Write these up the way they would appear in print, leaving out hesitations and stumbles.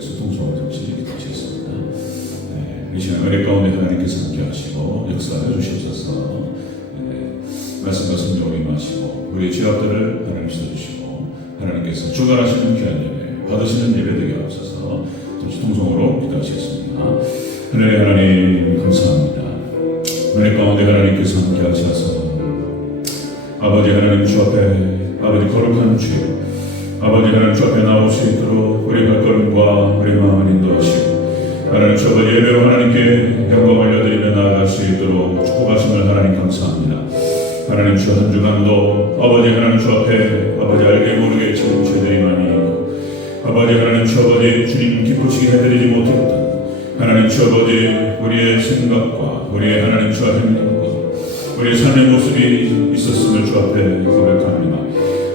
위해서 통성을 잠시 기도하시겠습니다. 이 시간 은혜 가운데 하나님께서 함께 하시고 역사해 주시옵소서. 말씀과 성령으로 임하시고 우리의 죄악들을 하나님 씻어주시고 하나님께서 주관하시는 귀한 예배 받으시는 예배 되게 하옵소서. 잠시 통성으로 기도하시겠습니다. 하늘의 하나님 감사합니다. 은혜 가운데 하나님께서 함께 하셔서 아버지 하나님 주 앞에 아버지 거룩한 주여 아버지 하나님 주 앞에 나올 수 있도록 우리 발걸음과 우리 마음을 인도하시고 하나님 주 아버지 예배로 하나님께 영광을 올려드리며 나아갈 수 있도록 축복하심을 하나님 감사합니다. 하나님 주 한 주간도 아버지 하나님 주 앞에 아버지 알게 모르게 지은 죄들이 많이 있고 아버지 하나님 주 아버지 주님 기쁘시게 해드리지 못했던 하나님 주 아버지 우리의 생각과 우리의 하나님 주 행동과 우리의 삶의 모습이 있었음을 주 앞에 고백합니다.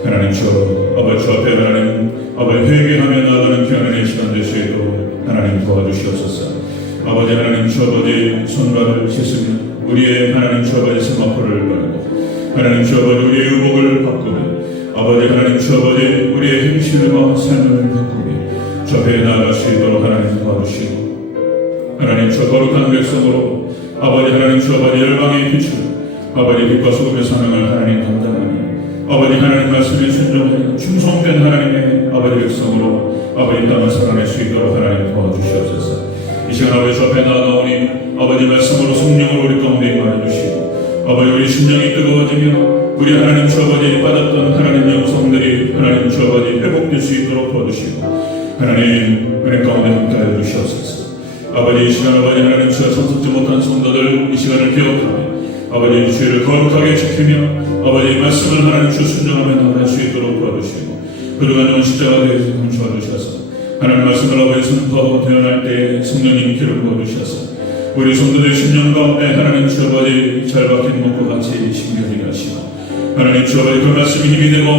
하나님 주 앞에 하나님 아버지 회개하며 나아가는 귀한 은혜의 시간 되시도록 하나님 도와주시옵소서. 아버지 하나님 주 아버지 손발을 씻으며 우리의 하나님 주 아버지 세마포를 걸고 하나님 주 아버지 우리의 의복을 바꾸며 아버지 하나님 주 아버지 우리의 행실과 삶을 바꾸며 주 앞에 나아갈 수 있도록 하나님 도와주시고 하나님 주 거룩한 백성으로 아버지 하나님 주 아버지 열방의 빛을 아버지 빛과 소금의 사명을 하나님 감당하며 아버지 하나님 말씀에 순종하여 충성된 하나님의 아버지 백성으로 아버지 땅을 살아낼 수 있도록 하나님 도와주시옵소서. 이 시간 아버지 앞에 나아가오니 아버지 말씀으로 성령으로 우리 가운데 임하여 주시고 아버지 우리 심령이 뜨거워지며 우리 하나님 주 아버지 빠졌던 하나님 영성들이 하나님 주 아버지 회복될 수 있도록 도와주시고 하나님 은혜 가운데 함께하여 주시옵소서. 아버지 이 시간 아버지 하나님 주여 참석지 못한 성도들 이 시간을 기억하며 아버지 주를 거룩하게 지키며 아버지 말씀을 하나님 주 순종하며 나아갈 수 있도록 도와주시고 그동안 온 십자가 되어서 감수하 주셔서 하나님 말씀을 아버지 선포하고 태어날 때 성령님 기름 부어주셔서 우리 성도들 심령 가운데 하나님 주 아버지 잘 박힌 목과 같이 심겨지게 하시고 하나님 주 아버지 그 말씀이 힘이 되고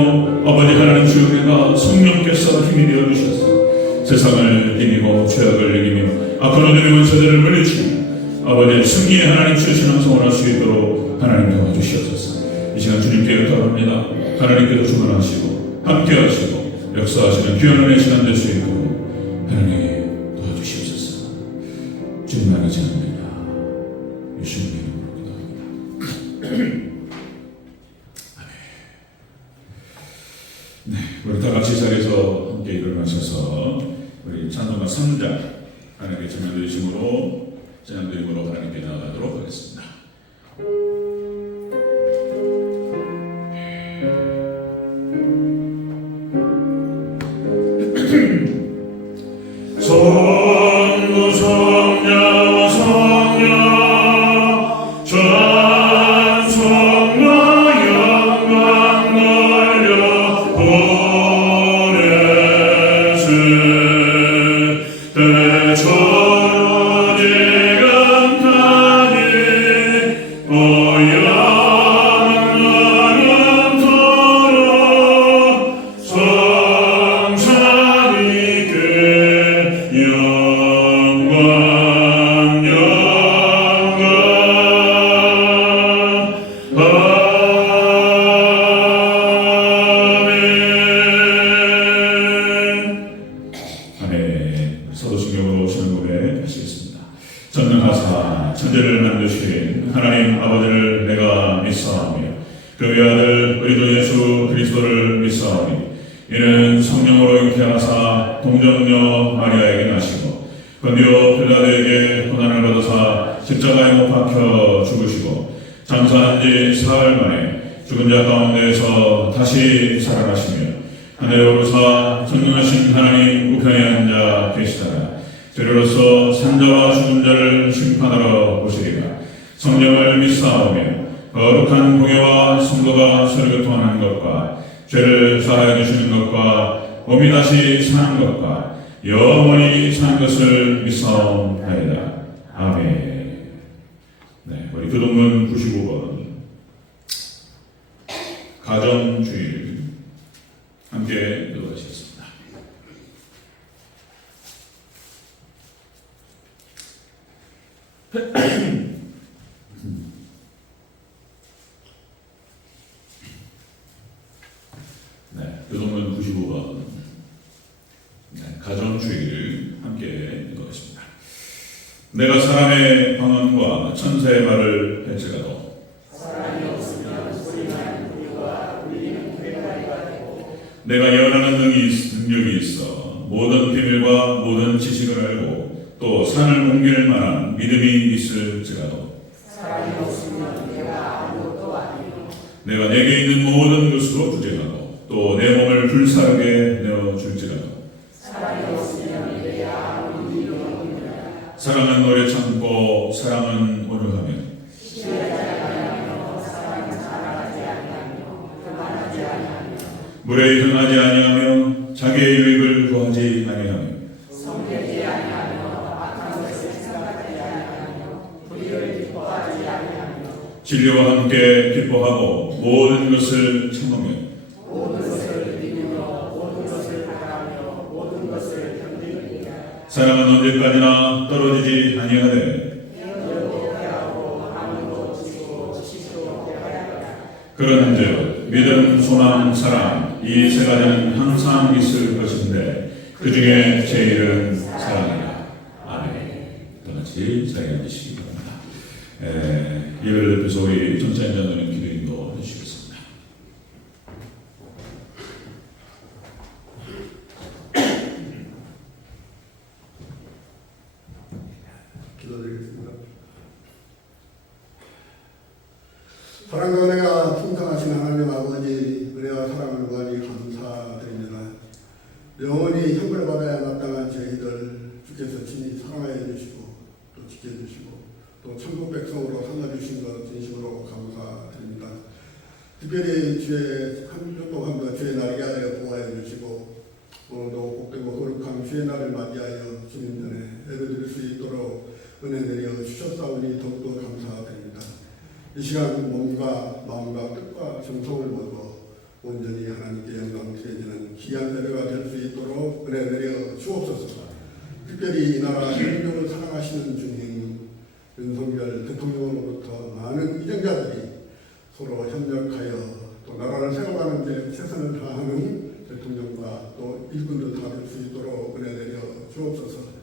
아버지 하나님 주 우리가 성령께서 힘이 되어주셔서 세상을 이기고 죄악을 이기며 악한 어둠의 원수들을 물리치며 아버지 승리의 하나님 주 신앙생활 할 수 있도록 하나님 도와주시옵소서. 이 시간 주님께 의탁합니다. 하나님께서 주관하시고 함께하시고 역사하시는 귀한 은혜의 시간 될 수 있도록 하나님 도와주시옵소서. 주님 나가지 않습니다. 예수님의 이름으로 기도합니다. 네, 우리 다 같이 자리에서 함께 일어나셔서 우리 찬송가 3장 하나님께 전해드리심으로 제한드림으로 하나님께 나아가도록 하겠습니다. 성부 성자와 성령 찬송과 영광 돌려 보내세 대천지 전능하사 천지를 만드신 하나님 아버지를 내가 믿사오며 그 외아들 우리 주 예수 그리스도를 믿사오니 이는 성령으로 잉태하사 동정녀 마리아에게 나시고 본디오 빌라도에게 고난을 받으사 십자가에 못 박혀 죽으시고 장사한 지 사흘 만에 죽은 자 가운데에서 다시 살아나시며 하늘에 오르사 전능하신 하나님 우편에 앉아 계시다가 저리로서 산자와 죽은 자를 심판하러 오시리라. 성령을 믿사오며 거룩한 공예와 성도가 서로 교통하는 것과 죄를 사하여 주시는 것과 몸이 다시 사는 것과 영원히 사는 것을 믿사옵나이다. 아멘. 네, 우리 교동문 95번 가정주일 함께 기도하시겠습니다. 네, 교동문 95번 가정주일 함께 읽어보겠습니다. 내가 사람의 방언과 천사의 말을 할지라도 사람이 없으면 소리만 우리와 울리는 불가리가 되고 내가 예언하는 능력이 있어 모든 비밀과 모든 지식을 알고 또 산을 옮길 만한 믿음이 있을지라도 사람이 없으면 내가 아무것도 아니요 내가 내게 있는 모든 것으로 부재하고 또 내 몸을 불사르게 내어줄지라도 사람이 없으면 내가 아무 일이 없느니라. 사랑은 오래 참고 사랑은 온유하며 시험하지 아니하며 사랑은 자랑하지 아니하며 교만하지 아니하며 물에 흥하지 아니하며 자기의 유익을 구하지 아니하며 성내지 아니하며 악한 것을 생각하지 아니하며 불의를 기뻐하지 아니하며 진리와 함께 기뻐하고 모든 것을 참으며 모든 것을 믿으며 모든 것을 바라며 모든 것을 견디느니라. 사랑은 언제까지나 떨어지지 아니하되 영도 패하고 아무도 지고 지시도 패하리라. 그런즉 믿음, 소망, 사랑 이 세 가지는 항상 있을 것인데 그 중에 제일은 사랑이라. 아멘. 다 같이 자리에 앉으시기 바랍니다. 예배를 대표서 우리 전자인자는 기도 인도 해주시겠습니다. 기도드리겠습니다. 사랑과 은혜가 풍성하신 하나님 아버지, 은혜와 사랑을 무한히 감사드립니다. 영원히 형벌 받아야 마땅한 저희들 주께서 친히 사랑하여 주시고 또 지켜주시고 또 천국 백성으로 삼아주신 것 진심으로 감사드립니다. 특별히 주의 한 주 동안 주의 날개 아래 보호해 주시고 오늘도 복되고 거룩한 주의 날을 맞이하여 주님 전에 예배드릴 수 있도록 은혜 내려 주셨사오니 더욱더 감사드립니다. 이 시간 몸과 마음과 뜻과 정성을 모두 온전히 하나님께 영광 드리는 귀한 예배가 될 수 있도록 은혜 내려 주옵소서. 특별히 이 나라 민족을 사랑하시는 주님 윤석열 대통령으로부터 많은 이정자들이 서로 협력하여 또 나라를 세워가는 데 최선을 다하는 대통령과 또 일꾼들 다 될 수 있도록 은혜 내려 주옵소서.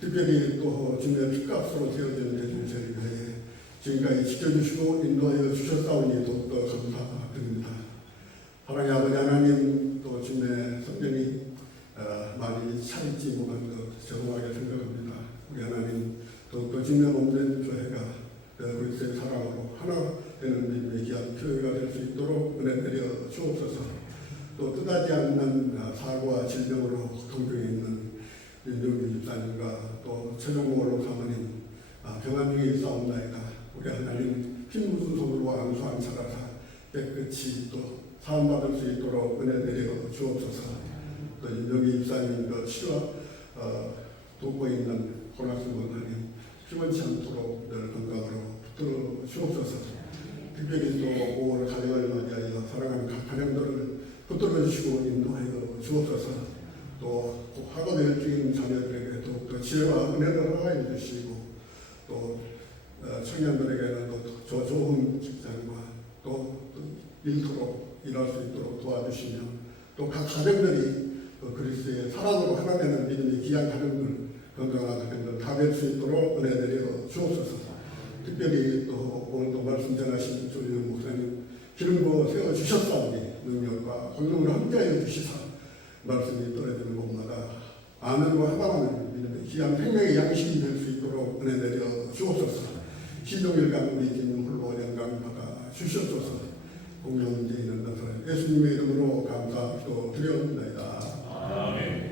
특별히 또 주님의 핏값으로 되어지는 대중세를 위해 지금까지 지켜주시고 인도하여 주셨사오니 더욱더 감사드립니다. 사랑의 아버지 하나님, 또 주님의 성령이 많이 차있지 못한 것 죄송하게 생각합니다. 우리 하나님 더욱더 주님의 몸된 교회가 그리스도의 사랑으로 하나 되는 믿음의 귀한 교회가 될 수 있도록 은혜 내려 주옵소서. 또 뜻하지 않는 사고와 질병으로 걱정중에 있는 윤종규 집사님과 또 최종목으로 사모님 병환 중에 있사옵나이다. 우리 하나님 흰 무슨 손으로 안수한 차라사 깨끗이 또 사함받을 수 있도록 은혜 내려 주옵소서. 또 윤종규 집사님 그 치료 돕고 있는 고락수 원장님 피곤치 않도록 늘 건강으로 붙들어 주옵소서. 특별히 또 5월 가정을 맞이하여 사랑하는 각 가정들을 붙들어 주시고 인도하여 주옵소서. 또 학업에 중인 자녀들에게 더욱더 지혜와 은혜를 허가해 주시고 또 청년들에게는 또 좋은 직장과 또 일터로 일할 수 있도록 도와주시며 또 각 가정들이 그리스도의 사랑으로 하나 되는 믿음의 귀한 가정들 건강한 가정들 다 될 수 있도록 은혜 내려 주옵소서. 특별히 또 오늘도 말씀 전하신 조윤 목사님 기름 부어 세워주셨사오니 능력과 권능으로 함께하여 주시사 말씀이 떨어지는 곳마다 아멘으로 하나하는 믿음의 귀한 생명의 양식이 될 수 있도록 은혜 내려 주옵소서. 시동일간 우리 주님 홀로 영광 받아 주시옵소서. 공영 문제 있는 것을 예수님의 이름으로 감사도 드려옵나이다. 아멘.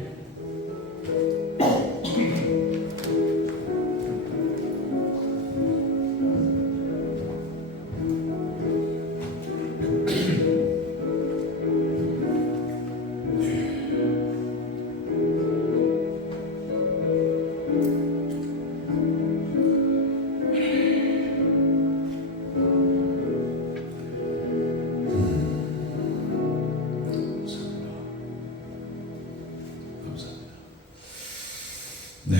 네,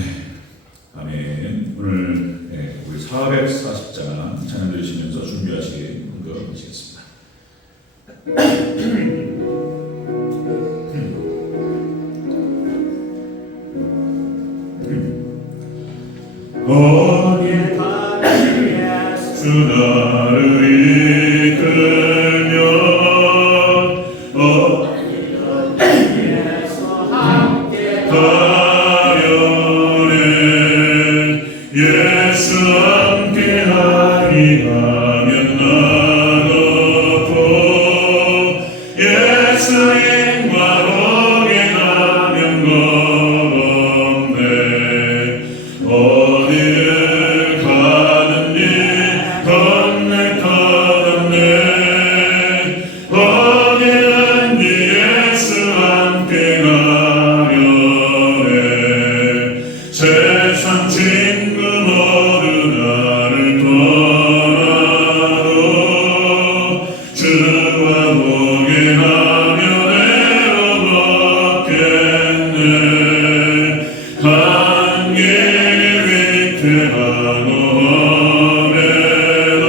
아멘. 오늘 우리 440장 찬양 들으시면서 준비하시기 바라시겠습니다. 어딜 가니 예수 주 나를 이끌며 예수 함께 가려네 예수 함께 하리하면 나도 예수님과 거기 가면 겁없네 어디를 가든지 건널 것 없네 어디든지 예수 함께 가려네 세상 친구 모두 나를 떠나도 주와 보게 하면 애로먹겠네 한 길 위태하고 험해도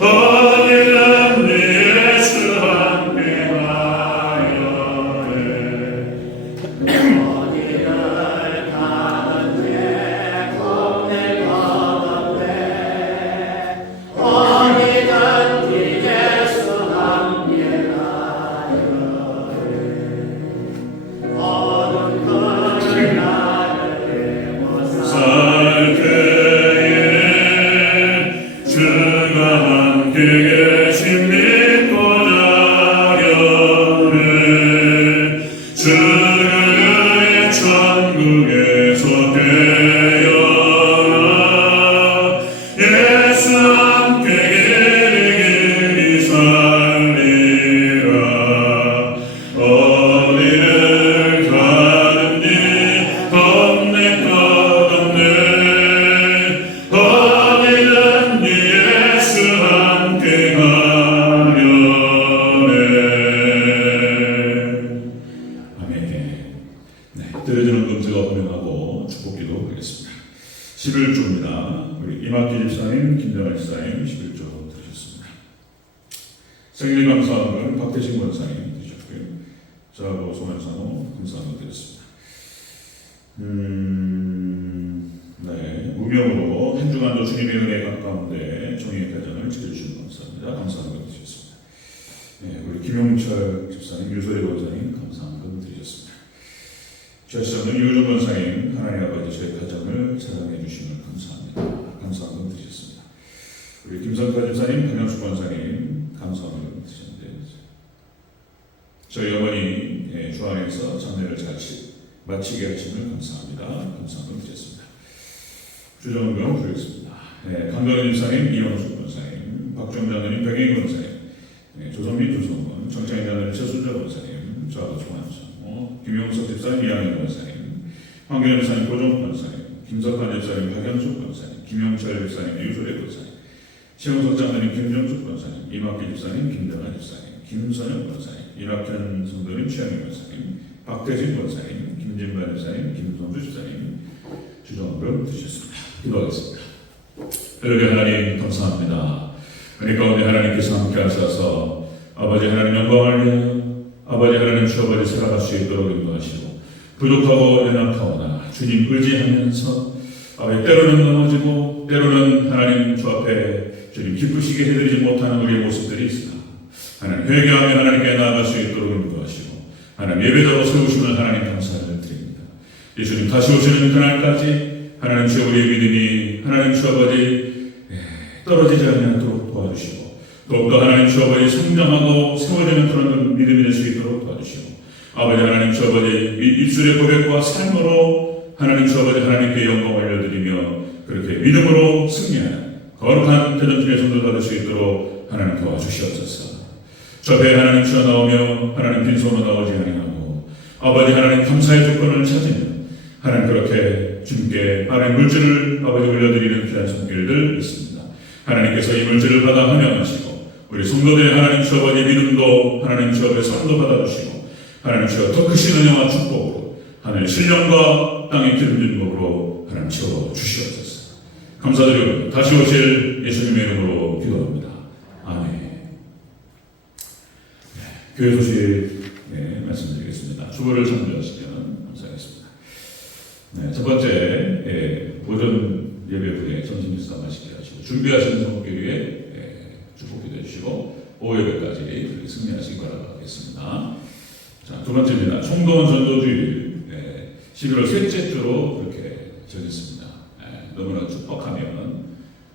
어디든지 예수 함께 가려네 어디를 가든지 겁낼 것 없네 어디든지 예수 함께 가려네 어둠 거리 나를 내모사 살 때에 주가 함께 계신 믿고 자려네 주를 그의 천국에서 되어라 예수 함께 길이 살리라 어디를 가든지 겁낼 것 없네 어디든지 예수 함께 가려네 아멘. 네, 들어주는 금제가 분명하고 축복기도 하겠습니다. 11조입니다. 우리 이막기 집사님, 김정환 집사님 11조 들으셨습니다. 생일 감사함을 박태신 권사님 드셨고요. 저하고 소면사노 감사함을 드렸습니다. 네, 무명으로 한 주간도 주님의 은혜 가까운데 정의의 가정을 지켜주시는 감사합니다. 감사함을 드리셨습니다. 네, 우리 김용철 집사님, 유소혜 권사님 감사함을 드리셨습니다. 주하시는 유효정 권사님, 하나님 아버지 저의 가정을 사랑해 주시면 감사합니다. 감사함을 드리셨습니다. 우리 김성태 집사님, 강영숙 권사님 감사함을 드리셨는데 저희 어머니 주 안에서 장례를 잘 마치게 하시면 감사합니다. 감사함을 드리겠습니다. 주정병 부르겠습니다. 네, 강동현 집사님, 이영숙 권사님, 박정장님, 백인 권사님, 네, 조성민 조성권, 정창인 장님, 최순자 권사님, 저하고 조만수, 김용석 집사님, 이양현 권사님, 황교안 집사님, 고종 권사님, 김석환 집사님, 박현숙 권사님, 김용철 집사님, 유소래 권사님, 최용석 장로님, 김정숙 권사님, 이막기 집사님, 김정환 집사님, 김선영 권사님, 이낙현 성도님, 최영희 권사님, 박태진 권사님, 김진만 집사님, 김성주 집사님 주정을 드셨습니다. 기도하겠습니다. 여러분 하나님 감사합니다. 은혜 가운데 하나님께서 함께 하셔서 아버지 하나님 영광을 위하여 아버지 하나님 주 아버지 살아갈 수 있도록 인도하시고 부족하고 연약하오나 주님 의지하면서 아버지 때로는 넘어지고 때로는 하나님 주 앞에 주님 기쁘시게 해드리지 못하는 우리의 모습들이 있으나 하나님 회개하며 하나님께 나아갈 수 있도록 인도하시고 하나님 예배자로 세우시면 하나님 감사를 드립니다. 예수님 다시 오시는 그날까지 하나님 주 우리의 믿음이 하나님 주 아버지 떨어지지 않도록 도와주시고 더욱더 하나님 주 아버지 성장하고 세워지는 그런 믿음이 될 수 있도록 도와주시고 아버지 하나님 주 아버지 입술의 고백과 삶으로 하나님 주 아버지 하나님께 영광을 올려드리며 그렇게 믿음으로 승리하는 거룩한 대전주의 손도 받을 수 있도록 하나님 도와주시옵소서. 저 앞에 하나님 주어 나오며 하나님 빈손으로 나오지 아니하고 아버지 하나님 감사의 조건을 찾으며 하나님 그렇게 주님께 하나님 물질을 아버지 올려드리는 귀한 손길들 있습니다. 하나님께서 이 물질을 받아 환영하시고 우리 성도들의 하나님 주 아버지 믿음도 하나님 주 앞에 선도 받아주시고 하나님 주여 더 크신 은혜와 축복으로 하나님 신령과 땅의 기름진 복으로 하나님 채워주시옵소서. 감사드리고 다시 오실 예수님의 이름으로 기도합니다. 아멘. 교회 소식 말씀드리겠습니다. 주보를 참조하시면 감사하겠습니다. 첫 번째 준비하시는 성교회 축복 기도해 주시고 오후 예배까지 그렇게 승리하시기 바라겠습니다. 자, 두 번째입니다. 총동원 전도주일 11월 셋째 주로 그렇게 정했습니다. 너무나 축복하면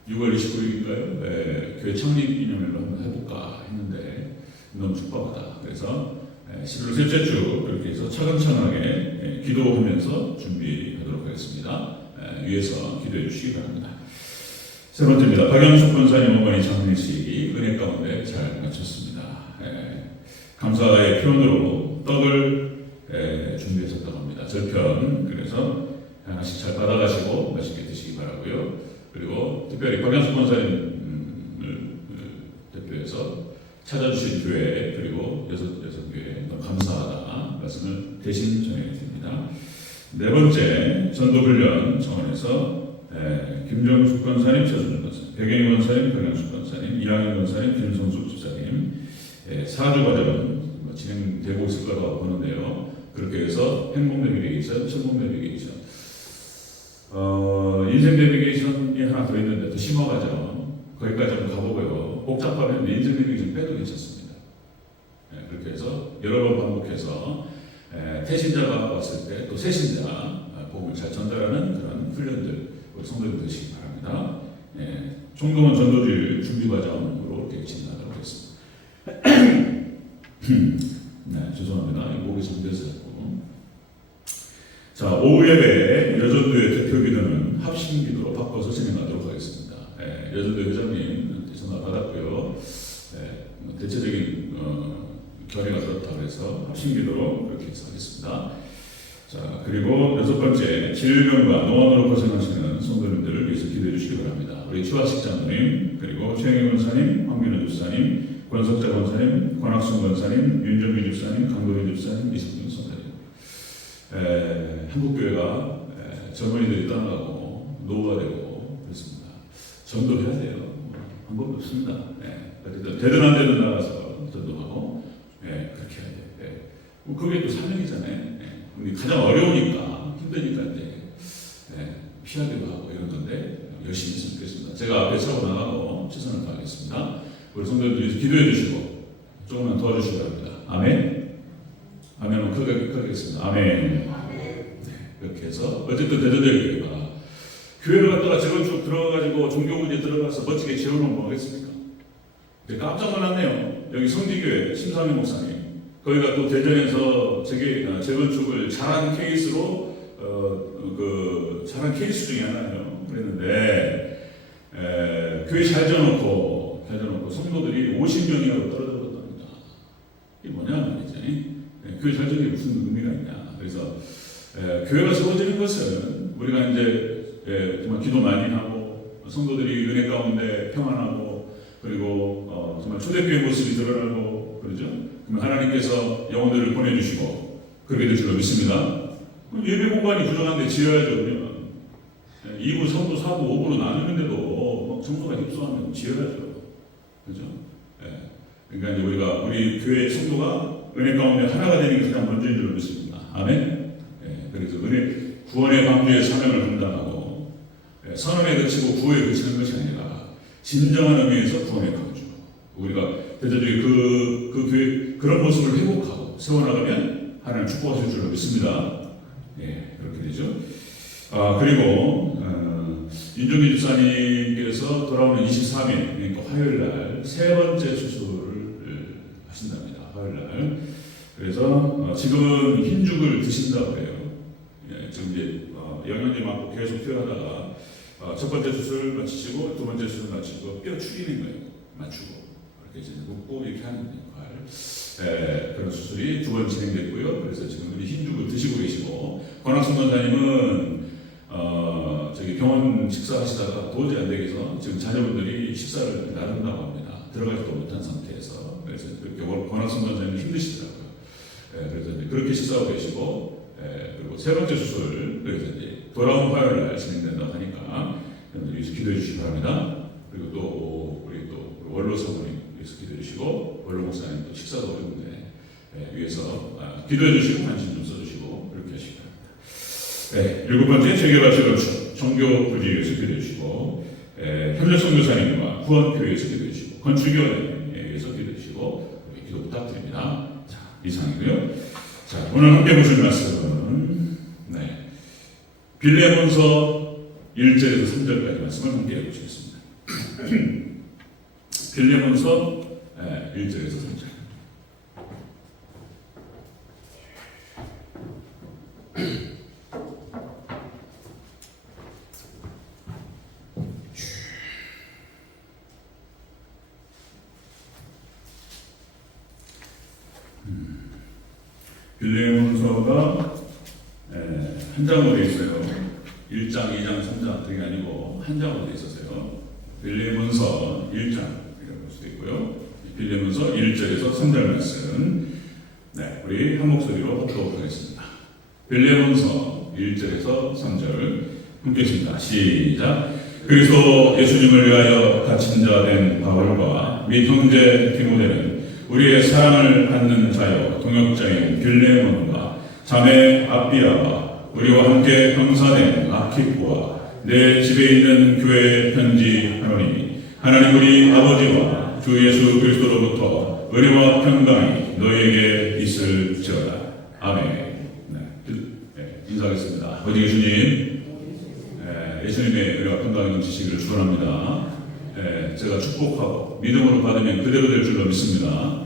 6월 29일인가요? 교회 창립 기념일로 한번 해볼까 했는데 너무 축복하다. 그래서 11월 셋째 주 그렇게 해서 차근차근하게 기도하면서 준비하도록 하겠습니다. 위에서 기도해 주시기 바랍니다. 세 번째입니다. 박영숙 권사님 어머니 장례식이 은혜 가운데 잘 마쳤습니다. 감사의 표현으로 떡을 준비했었다고 합니다. 절편. 그래서 하나씩 잘 받아가시고 맛있게 드시기 바라고요. 그리고 특별히 박영숙 권사님을 대표해서 찾아주신 교회 그리고 여섯 교회 너무 감사하다 말씀을 대신 전해드립니다. 네 번째 전도훈련 정원에서 김정숙 권사님, 최순준 권사님, 백영희 권사님, 박영숙 권사님, 이양현 권사님, 김성숙 집사님 4주 과정 진행되고 있을 거라고 보는데요. 그렇게 해서 행복 내비게이션, 천국 내비게이션, 인생 내비게이션이 하나 더 있는데 또 심화 과정 거기까지 한번 가보고요. 복잡하면 인생 내비게이션 빼도 괜찮습니다. 그렇게 해서 여러 번 반복해서 태신자가 왔을 때 또 새신자 복음을 잘 전달하는 그런 훈련들 우리 성도님들 되시기 바랍니다. 총동원 전도주일 준비 과정으로 이렇게 진행하도록 하겠습니다. 네, 죄송합니다. 목이 잠겨서 자, 오후 예배 여전도의 대표 기도는 합심 기도로 바꿔서 진행하도록 하겠습니다. 여전도 회장님 전화 받았고요. 대체적인 결의가 그렇다고 해서 합심 기도로 그렇게 해서 하겠습니다. 자, 그리고 여섯 번째, 질병과 노안으로 고생하시는 성도님들을 위해서 기도해 주시기 바랍니다. 우리 추하식 장로님, 그리고 최영희 권사님, 황민호 집사님, 권석자 권사님, 권학순 권사님, 윤정규 집사님, 강도희 집사님, 이승준 선사님. 한국교회가 젊은이들이 떠나가고 노후가 되고 그렇습니다. 전도해야 돼요. 방법이 없습니다. 어쨌든 되든 안 되든 나가서 전도하고 그렇게 해야 돼요. 그게 또 사명이잖아요. 우리 가장 어려우니까 힘드니까 이제 피하기도 하고 이런 건데 열심히 했으면 좋겠습니다. 제가 앞에 차고 나가고 최선을 다하겠습니다. 우리 성도님들이 기도해 주시고 조금만 도와주시기 바랍니다. 아멘. 아멘은 크게 하겠습니다. 아멘. 이렇게 해서 어쨌든 대전대교회가 교회를 갖다가 재건축 들어가가지고 종교문제 들어가서 멋지게 재워놓으면 뭐 하겠습니까? 깜짝 놀랐네요. 여기 성지교회 심상현 목사님 거기가 또 대전에서 재건축을 잘한 케이스로 잘한 케이스 중에 하나예요. 그랬는데 교회 잘 지어놓고 성도들이 50명이라도 떨어졌답니다. 이게 뭐냐 말이지? 교회 잘 지는 게 무슨 의미가 있냐? 그래서 교회가 세워지는 것은 우리가 이제 정말 기도 많이 하고 성도들이 은혜 가운데 평안하고 그리고 정말 초대교회 모습이 드러나고 그러죠. 그럼 하나님께서 영혼들을 보내주시고 그렇게 될 줄로 믿습니다. 그럼 예배 공간이 부족한데 지어야죠. 그러면 2부, 3부, 4부, 5부로 나누는데도 성도가 협소하면 지어야죠. 그렇죠? 그러니까 이제 우리 교회 성도가 은혜 가운데 하나가 되는 게 가장 먼저인 줄로 믿습니다. 아멘. 그래서 은혜 구원의 방주의 사명을 감당하고 선언에 그치고 구호에 그치는 것이 아니라 진정한 의미에서 구원의 방주. 우리가 대대적인 그 교회 그런 모습을 회복하고 세워나가면 하나님 축복하실 줄로 믿습니다. 그렇게 되죠. 그리고 윤정기 집사님께서 돌아오는 23일 그러니까 화요일 날 세 번째 수술을 하신답니다. 화요일 날. 그래서 지금은 흰죽을 드신다고 해요. 지금 이제 영양제 맞고 계속 투여하다가 첫 번째 수술 마치시고 두 번째 수술 마치고 뼈 축이는 거예요. 맞추고 이렇게 이제 묶고 이렇게 하는 역할. 그런 수술이 두 번 진행됐고요. 그래서 지금 우리 흰죽을 드시고 계시고 권학순 권사님은 저기 병원 식사하시다가 도저히 안 되겠어 지금 자녀분들이 식사를 나눈다고 합니다. 들어가지도 못한 상태에서 그래서 그렇게 권학순 권사님이 힘드시더라고요. 그래서 이제 그렇게 식사하고 계시고 그리고 세 번째 수술 그래서 이제 돌아온 화요일 날 진행된다고 하니까 여러분들이 기도해 주시기 바랍니다. 그리고 또 우리 또 원로 사모님 위해서 기도해 주시고 원로 목사님 또 식사도 어려운데 위해서 기도해 주시고 관심 좀 써주시고 그렇게 하시기 바랍니다. 일곱 번째 재개발 재건축 종교 부지에 위해서 기도해 주시고 협력 선교사님과 후원교회에서 기도해 주시고 건축위원회에서 기도해 주시고 기도 부탁드립니다. 자, 이상이고요. 자, 오늘 함께 보실 말씀은 빌레몬서 1절에서 3절까지 말씀을 함께 해보시겠습니다. 빌레몬서 1절에서 3절. 빌레몬서가 한 장으로 되어 있어요. 1장, 2장, 3장 그게 아니고 한 장으로 되어 있어서요. 빌레몬서 1장 이렇게 볼 수도 있고요. 빌레몬서 1절에서 3절 말씀 우리 한 목소리로 하도록 하겠습니다. 빌레몬서 1절에서 3절 함께 읽습니다. 시작. 그리스도 예수님을 위하여 갇힌 자 된 바울과 및 형제 디모데는 우리의 사랑을 받는 자여 동역자인 빌레몬과 자매 아비아와 우리와 함께 병사된 아키포와 내 집에 있는 교회에 편지하노니 하나님 우리 아버지와 주 예수 그리스도로부터 은혜와 평강이 너희에게 있을지어다. 아멘. 인사하겠습니다. 아버지 예수님, 예수님의 은혜와 평강이 넘치시기를 축원합니다. 제가 축복하고 믿음으로 받으면 그대로 될 줄로 믿습니다.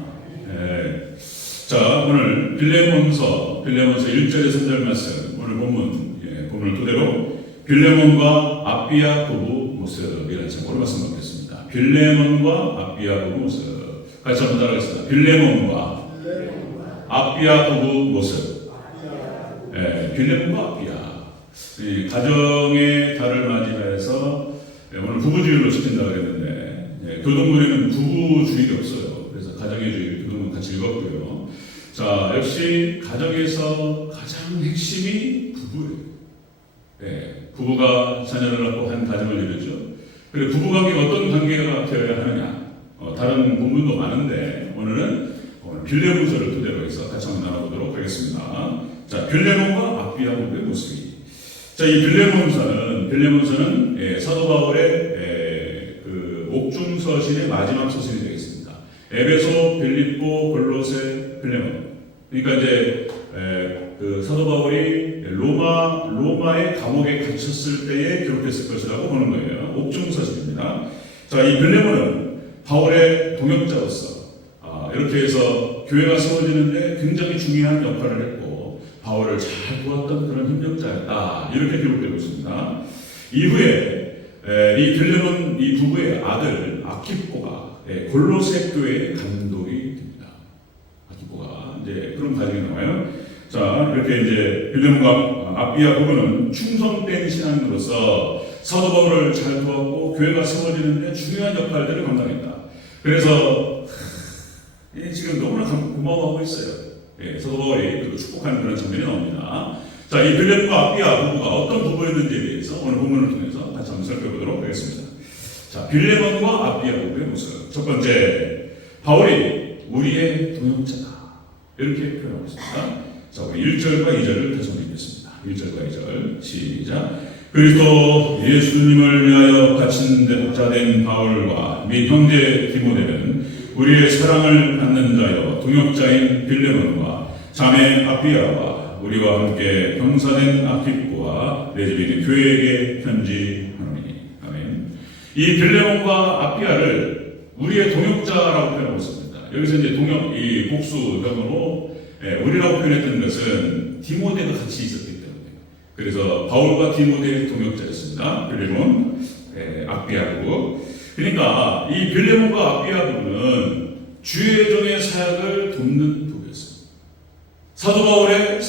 자, 오늘 빌레몬서 1절에서 3절 말씀, 오늘 본문을 토대로 빌레몬과 아비아 부부 모습이라는 제목으로 말씀드리겠습니다. 빌레몬과 아비아 부부 모습. 같이 한번 따라하겠습니다. 빌레몬과 아비아 부부 모습. 빌레몬과 아비아. 이 가정의 달을 맞이해서 오늘 부부주의로 시킨다고 했는데 교동문에는 부부주의가 없어요. 그래서 가정의 주의 교동문 같이 읽었고요. 자, 역시 가정에서 가장 핵심이 부부예요. 부부가 자녀를 낳고 한 가정을 이루죠. 그리고 부부관계가 어떤 관계가 되어야 하느냐. 다른 본문도 많은데 오늘 빌레몬서를 토대로 해서 같이 한번 나눠보도록 하겠습니다. 자, 빌레몬과 아비아 부부의 모습이. 자, 이 빌레몬서는 사도 바울의 그 옥중서신의 마지막 서신이 되겠습니다. 에베소, 빌립보, 골로새, 빌레몬. 그러니까 이제 그 사도 바울이 로마의 감옥에 갇혔을 때에 기록했을 것이라고 보는 거예요. 옥중서신입니다. 자, 이 빌레몬은 바울의 동역자로서 이렇게 해서 교회가 세워지는데 굉장히 중요한 역할을 했고 바울을 잘 도왔던 그런 협력자였다. 이렇게 기록되고 있습니다. 이후에 이 빌레몬 이 부부의 아들 아키포가 골로새 교회의 감독이 됩니다. 아키포가 이제 그런 과정이 나와요. 자, 이렇게 이제 빌레몬과 아비아 부부는 충성된 신앙으로서 사도 바울을 잘 도왔고 교회가 세워지는데 중요한 역할들을 감당했다. 그래서 지금 너무나 고마워하고 있어요. 사도 바울이 축복하는 그런 장면이 나옵니다. 자, 이 빌레몬과 아비아 부부가 어떤 부부였는지에 대해서 오늘 본문을 통해서 같이 한번 살펴보도록 하겠습니다. 자, 빌레몬과 아비아 부부의 모습. 첫 번째, 바울이 우리의 동역자다. 이렇게 표현하고 있습니다. 자, 우리 1절과 2절을 다시 한번 읽겠습니다. 1절과 2절 시작. 그리스도 예수님을 위하여 갇힌 자 된 바울과 및 형제 디모데는 우리의 사랑을 받는 자여 동역자인 빌레몬과 자매 아비아와 우리와 함께 병사된 아키포와 내 집에 있는 교회에게 편지하노니. 아멘. 이 빌레몬과 아비아를 우리의 동역자라고 표현하고 있습니다. 여기서 이제 이 복수형으로 우리라고 표현했던 것은 디모데가 같이 있었기 때문에. 그래서 바울과 디모데의 동역자였습니다. 빌레몬, 아비아부. 그러니까 이 빌레몬과 아비아부는 주의 종의 사역을 돕는 부부였습니다. 사도 바울의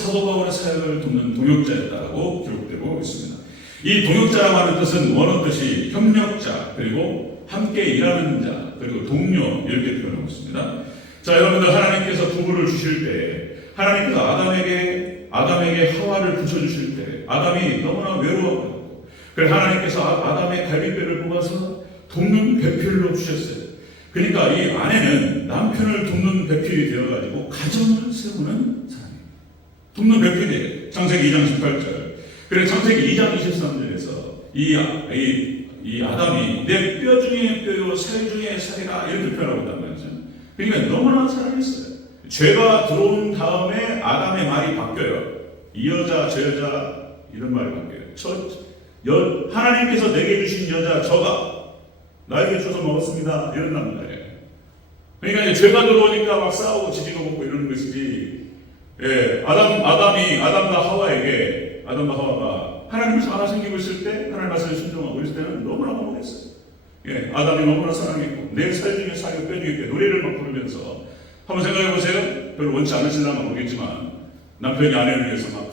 사역을 돕는 동역자였다고 기록되고 있습니다. 이 동역자라고 하는 뜻은 원어 뜻이 협력자, 그리고 함께 일하는 자, 그리고 동료 이렇게 표현하고 있습니다. 자, 여러분들 하나님께서 부부를 주실 때 하나님께서 아담에게 하와를 붙여주실 때 아담이 너무나 외로웠고 그래서 하나님께서 아담의 갈비뼈를 뽑아서 돕는 배필로 주셨어요. 그러니까 이 아내는 남편을 돕는 배필이 되어가지고 가정을 세우는 사람이에요. 돕는 배필이에요. 창세기 2장 18절. 그래서 창세기 2장 23절에서 이 이 아담이 내 뼈 중에 뼈요 살 중에 살이라 이렇게 표현하고 있단 말이죠. 그러니까 너무나 사랑했어요. 죄가 들어온 다음에 아담의 말이 바뀌어요. 이 여자 저 여자 이런 말이 바뀌어요. 하나님께서 내게 주신 여자 저가 나에게 줘서 먹었습니다 이런단 말이에요. 그러니까 이제 죄가 들어오니까 막 싸우고 지지고 먹고 이러는 것이지. 예, 아담과 하와가 하나님께서 하나 생기고 있을 때 하나님 말씀에 순종하고 있을 때는 너무나 행복했어요. 예, 아담이 너무나 사랑했고 내 살 중에 살이 뼈 중에 노래를 막 부르면서 한번 생각해 보세요. 별로 원치 않으실라면 모르겠지만 남편이 아내를 위해서 막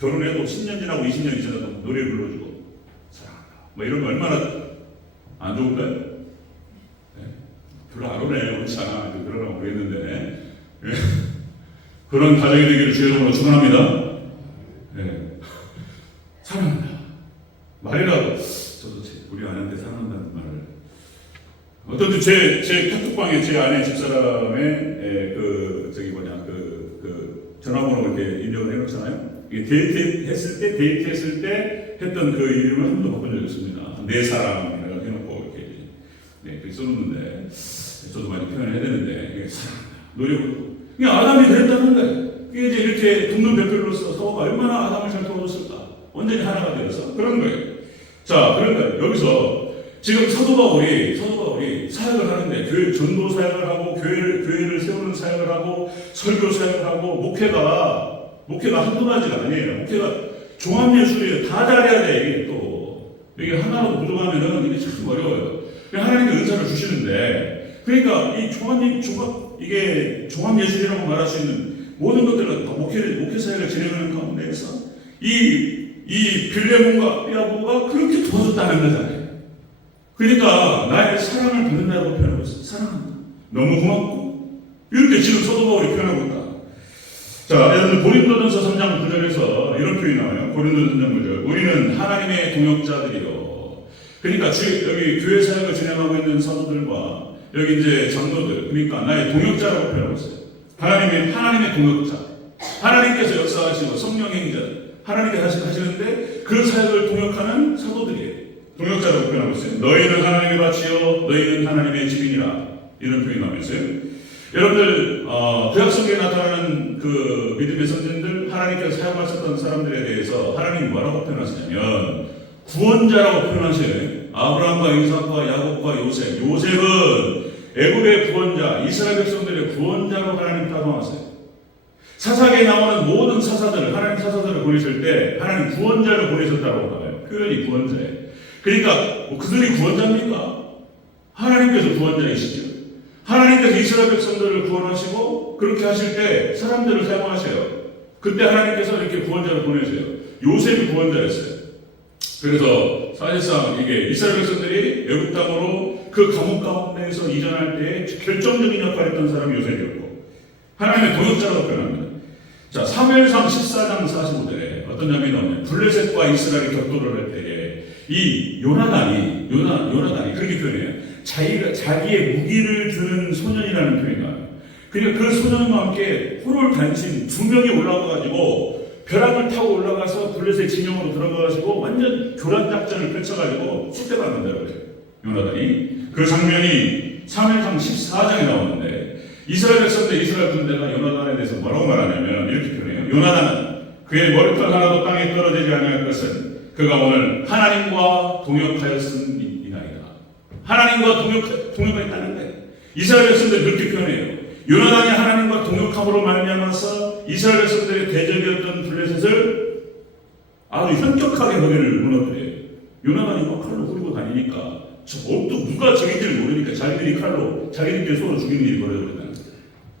결혼해도 10년 지나고 20년이 지나도 노래 불러주고 사랑한다 뭐 이런 거 얼마나 안 좋을까요? 예, 별로 안 오네. 원치 않아. 그러라고 모르겠는데 예. 그런 가정이 되기를 주의 이름으로 축원합니다. 예. 사랑한다. 말이라도 저도 우리 아내한테 사랑한다는 말을 어떤 제 카톡방에 제 아내 집사람의 전화번호 이렇게 입력을 해놓잖아요. 이게 데이트했을 때 했던 그 이름을 한 번도 바꾼 적이 없습니다. 내 사랑이라고 해놓고 이렇게 그렇게 써놓는데 저도 많이 표현을 해야 되는데 이게 사랑한다. 노력을 그냥 아담이 그랬다는 거예요. 이게 이제 이렇게 돕는 배필로서 서로가 얼마나 아담을 잘 도와줬을까. 완전히 하나가 되어서 그런 거예요. 자, 그런데 여기서 지금 사도 바울이 사역을 하는데 교회 전도 사역을 하고 교회를 세우는 사역을 하고 설교 사역을 하고 목회가 한두 가지가 아니에요. 목회가 종합예술이에요. 다 잘해야 돼. 이게 또 이게 하나로 부족하면은 이게 참 어려워요. 하나님께 은사를 주시는데 그러니까 이 이게 종합예술이라고 말할 수 있는 모든 것들을 목회 사역을 진행하는 가운데에서 이 빌레몬과 삐아보가 그렇게 도와줬다는 거잖아요. 그러니까 나의 사랑을 받는다고 표현하고 있어요. 사랑한다. 너무 고맙고 이렇게 지금 사도 바울이 표현하고 있다. 자, 여러분 고린도전서 3장 9절에서 이런 표현이 나와요. 고린도전서 3장 9절. 우리는 하나님의 동역자들이요. 그러니까 여기 교회 사역을 진행하고 있는 사도들과 여기 이제 장로들, 그러니까 나의 동역자라고 표현하고 있어요. 하나님의 동역자. 하나님께서 역사하시고 성령 행자. 하나님께서 하시는데 그 사역을 동역하는 사도들이에요. 동역자라고 표현하고 있어요. 너희는 하나님의 밭이요 너희는 하나님의 집이니라 이런 표현이 나오면서요. 여러분들 구약 성경에 나타나는 그 믿음의 선진들 하나님께서 사용하셨던 사람들에 대해서 하나님이 뭐라고 표현하시냐면 구원자라고 표현하셔요. 아브라함과 이삭과 야곱과 요셉. 요셉은 애굽의 구원자, 이스라엘 백성들의 구원자로 하나님 따라하세요. 사사기에 나오는 모든 사사들을 하나님 사사들을 보내실 때 하나님 구원자를 보내셨다고 나와요. 표현이 구원자예요. 그러니까 그들이 구원자입니까? 하나님께서 구원자이시죠. 하나님께서 이스라엘 백성들을 구원하시고 그렇게 하실 때 사람들을 사용하셔요. 그때 하나님께서 이렇게 구원자를 보내세요. 요셉이 구원자였어요. 그래서 사실상 이게 이스라엘 백성들이 애굽 땅으로 그 감옥 가운데에서 이전할 때 결정적인 역할을 했던 사람이 요셉이었고 하나님의 동역자라고 표현합니다. 자, 사무엘상 14장 45절에 어떤 장면이 나오냐면 블레셋과 이스라엘이 격돌을 할 때에 이 요나단이 그렇게 표현해요. 자기의 무기를 드는 소년이라는 표현이 나와요. 그러니까 그 소년과 함께 호를 단신 2명이 올라가가지고 벼락을 타고 올라가서 블레셋 진영으로 들어가가지고 완전 교란 작전을 펼쳐가지고 쑥대가 난다고 그래요. 요나단이. 그 장면이 사무엘상 14장에 나오는데 이스라엘 백성들 이스라엘 군대가 요나단에 대해서 뭐라고 말하냐면 이렇게 표현해요. 요나단은 그의 머리털 하나도 땅에 떨어지지 아니할 것은 그가 오늘 하나님과 동역하였음이나이다. 하나님과 동역했다는 거예요. 이스라엘 백성들 그렇게 표현해요. 요나단이 하나님과 동역함으로 말미암아서 이스라엘 백성들의 대적이었던 블레셋을 아주 현격하게 거기를 무너뜨려요. 요나단이 막 칼로 후리고 다니니까 또 누가 적인지를 모르니까 자기들끼리 서로 죽이는 일이 벌어졌다는 거예요.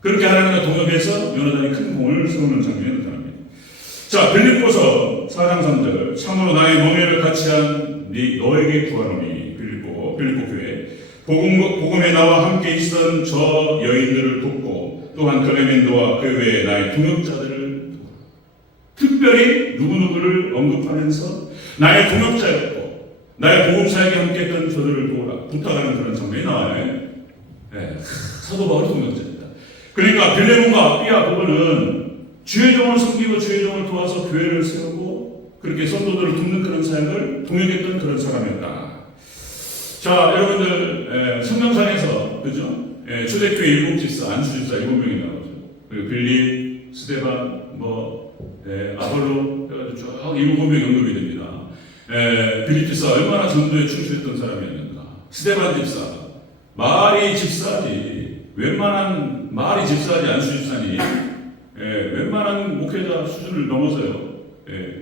그렇게 하나님과 동역해서 요나단이 큰 공을 세우는 장면이 나타납니다. 자, 빌립보서 4장 3절. 참으로 나의 멍에를 같이 한 너에게 구하노니 빌립보 교회. 복음에 나와 함께 있던 저 여인들을 돕고 또한 클레멘도와 그 외에 나의 동역자들을 특별히 누구누구를 언급하면서 나의 동역자였고 나의 복음 사역에 함께 했던 저들을 도우라 부탁하는 그런 장면이 나와요. 네, 사도 바울이 동역자입니다. 그러니까 빌레몬과 삐아보는 주의 종을 섬기고 주의 종을 도와서 교회를 세우고 그렇게 성도들을 돕는 그런 사역을 동역했던 그런 사람이었다. 자, 여러분들 성경상에서 그죠? 초대교회 일곱 집사, 안수 집사 7명이 나오죠. 그리고 빌립, 스데반, 아볼로 해가지고 쭉 7명 언급이 됩니다. 빌립 집사 얼마나 전도에 충실했던 사람이었는가. 스데반 집사 말이 집사지, 웬만한 말이 집사지 안수 집사니 웬만한 목회자 수준을 넘어서요.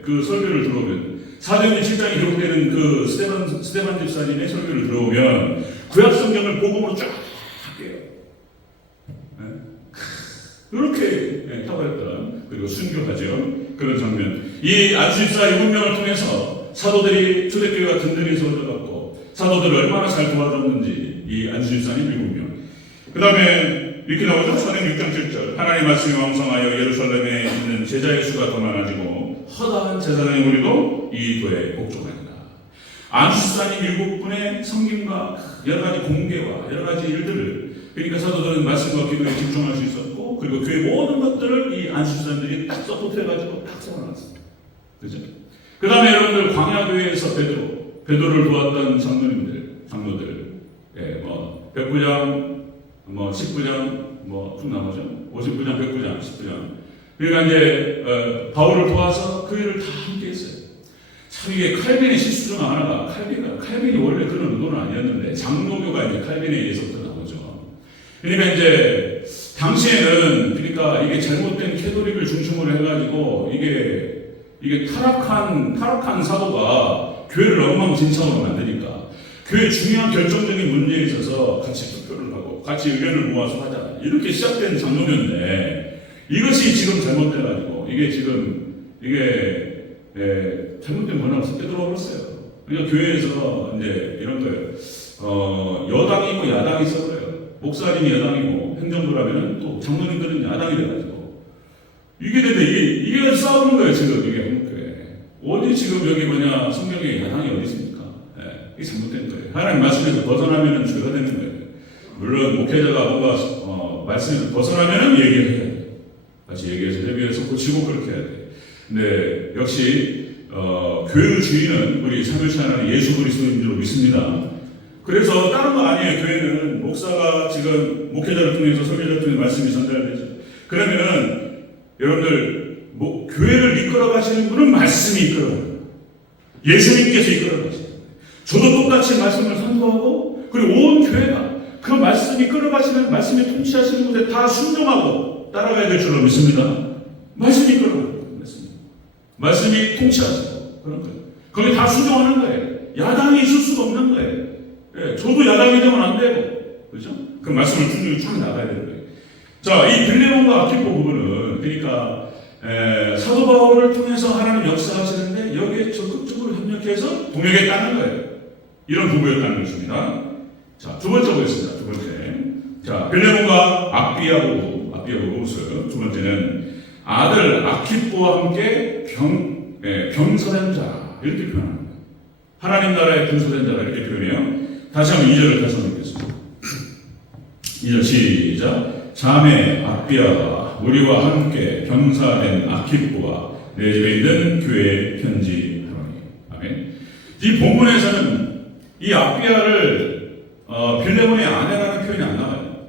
그 설교를 들어오면 사도행전 7장에 기록되는 그 스데반 집사님의 설교를 들어오면 구약 성경을 복음으로 쫙 할게요. 그렇게 탁월했던, 그리고 순교하죠. 그런 장면. 이 안수 집사 7명을 통해서 사도들이 초대교회가 든든히 세워져갖고 사도들을 얼마나 잘 도와줬는지 이 안수 집사님 7명. 그 다음에 이렇게 나오죠. 사도행 6장 7절. 하나님 말씀이 왕성하여 예루살렘에 있는 제자의 수가 더 많아지고 허다한 제사장의 무리도 이 도에 복종하니라. 안수사님 7분의 섬김과 여러 가지 공개와 여러 가지 일들을, 그러니까 사도들은 말씀과 기도에 집중할 수 있었고, 그리고 교회 모든 것들을 이 안수사님들이 딱 서포트해가지고 딱 세워놨습니다. 그죠? 그 다음에 여러분들 광야교회에서 베드로를 도왔던 장로들, 백부장, 10부장, 쭉 나오죠. 50부장, 100부장, 10부장. 그러니까 이제 바울을 도와서 그 일을 다 함께 했어요. 참 이게 칼빈의 실수 중 하나가, 칼빈이 원래 그런 의도는 아니었는데 장로교가 이제 칼빈에 의해서부터 나오죠. 그러니까 이제 당시에는, 그러니까 이게 잘못된 캐톨릭을 중심으로 해가지고 이게 타락한 사도가 교회를 엉망진창으로 만드니까 교회 중요한 결정적인 문제에 있어서 같이 투표를 하고 같이 의견을 모아서 하자, 이렇게 시작된 장로교인데, 이것이 지금 잘못돼가지고 잘못된 번호가 섞여 들어버렸어요. 그러니까 교회에서 이제 이런 거예요. 여당이고 야당이 있어요. 목사님이 여당이고 행정부라면 또 장로님들은 야당이 돼가지고 이게 되는데 이게 싸우는 거예요. 지금 이게 한국교회. 어디 지금 여기 성경에 야당이 어디 있습니까? 이게 잘못된 거예요. 하나님 말씀에서 벗어나면은 죄가 되는 거예요. 물론 목회자가 뭔가 말씀에서 벗어나면은 얘기해야 돼요. 같이 얘기해서 협의해서 고치고 그렇게 해야 돼. 근데 역시 교회의 주인은 우리 삼일체 하나님 예수 그리스도인 줄로 믿습니다. 그래서 다른 거 아니에요. 교회는 목사가 지금 목회자를 통해서 설교자를 통해서 말씀이 전달되죠. 그러면은 여러분들 교회를 이끌어 가시는 분은 말씀이 이끌어 가요. 예수님께서 이끌어 가시는. 저도 똑같이 말씀을 선포하고, 그리고 온 교회가 그 말씀이 끌어가시는, 말씀이 통치하시는 곳에 다 순종하고 따라가야 될 줄로 믿습니다. 말씀이 끌어가요. 말씀이 통치하시고 그런 거예요. 거기 다 순종하는 거예요. 야당이 있을 수가 없는 거예요. 저도 야당이 되면 안 되고, 그죠? 그 말씀을 충분히 쭉 나가야 되는 거예요. 자, 이 빌레몬과 아키포 부분은, 그러니까 사도 바울을 통해서 하나님 역사하시는데 여기에 적극적으로 협력해서 동역했다는 거예요. 이런 부부였다는 것입니다. 자, 두 번째 보겠습니다. 두 번째. 자, 빌레몬과 악비야 부부 모습. 두 번째는 아들 아키포와 함께 병서된 자, 이렇게 표현합니다. 하나님 나라의 분소된 자라 이렇게 표현해요. 다시 한번 2절을 다시 한번 읽겠습니다. 2절 시작. 자매 악비야가 우리와 함께 병사된 아키포와 내 집에 있는 교회에 편지하노니. 아멘. 이 본문에서는 이 악비야를 빌레몬의 아내라는 표현이 안 나와요.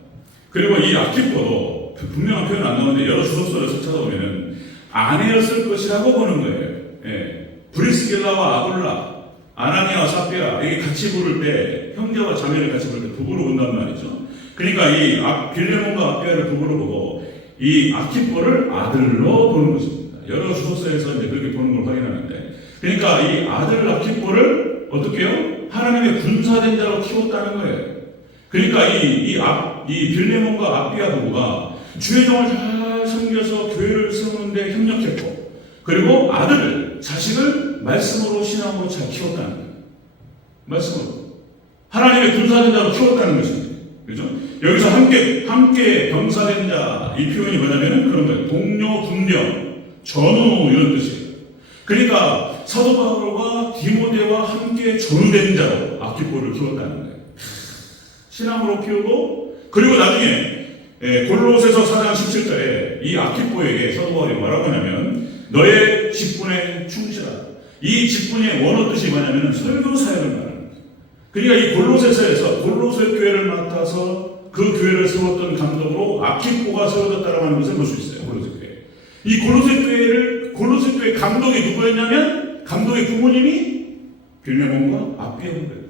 그리고 이 아키포도 분명한 표현 안 나오는데 여러 주석서를 찾아보면 아내였을 것이라고 보는 거예요. 브리스길라와 아굴라, 아나니아와 삽비라, 이게 같이 부를 때, 형제와 자매를 같이 부를 때 부부로 본단 말이죠. 그러니까 이 빌레몬과 악비야를 부부로 보고 이 아키포를 아들로 보는 것입니다. 여러 주석서에서 이제 그렇게 보는 걸 확인하는데, 그러니까 이 아들 아키포를 어떻게 해요? 하나님의 군사된 자로 키웠다는 거예요. 그러니까 이 빌레몬과 악비야 부부가 주의 종을 잘 섬겨서 교회를 세우는데 협력했고, 그리고 자식을 말씀으로 신앙으로 잘 키웠다는 거예요. 말씀으로 하나님의 군사된 자로 키웠다는 것입니다. 그죠? 여기서 함께 병사된 자, 이 표현이 뭐냐면 그런 거예요. 동료, 군병, 전우 이런 뜻이에요. 그러니까 사도 바울과 디모데와 함께 전우된 자로 아키포를 키웠다는 거예요. 신앙으로 키우고, 그리고 나중에 골로새서 4장 17절에 이 아키포에게 사도 바울이 뭐라고 하냐면 너의 직분에 충실하라. 이 직분의 원어 뜻이 뭐냐면 설교 사역을 말하는 거예요. 그러니까 이 골로새서에서 골로새 교회를 맡아서 그 교회를 세웠던 감독으로 아키포가 세워졌다라고 하는 것을 볼 수 있어요. 골로새 교회. 이 골로새 교회 감독이 누구였냐면 감독의 부모님이 빌레몬과 아비아고예요.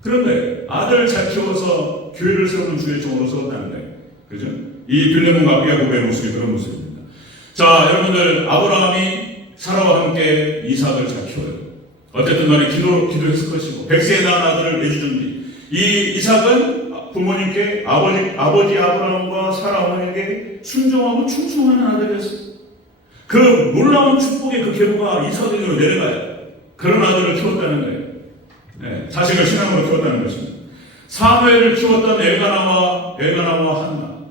그런데 아들을 잘 키워서 교회를 세우는 주의 종으로 세웠다는 거예요. 그죠? 이 빌레몬과 아비아고의 모습이 그런 모습입니다. 자, 여러분들 아브라함이 사라와 함께 이삭을 잘 키워요. 어쨌든 간에 기도했을 것이고 100세에 낳은 아들을 내주든지 이 이삭은 부모님께 아버지 아브라함과 사라 어머니에게 순종하고 충성하는 아들이었어요. 그 놀라운 축복의 그 계보가 이삭에게로 내려가요. 그런 아들을 키웠다는 거예요. 네, 자식을 신앙으로 키웠다는 것입니다. 사무엘을 키웠던 엘가나와 한나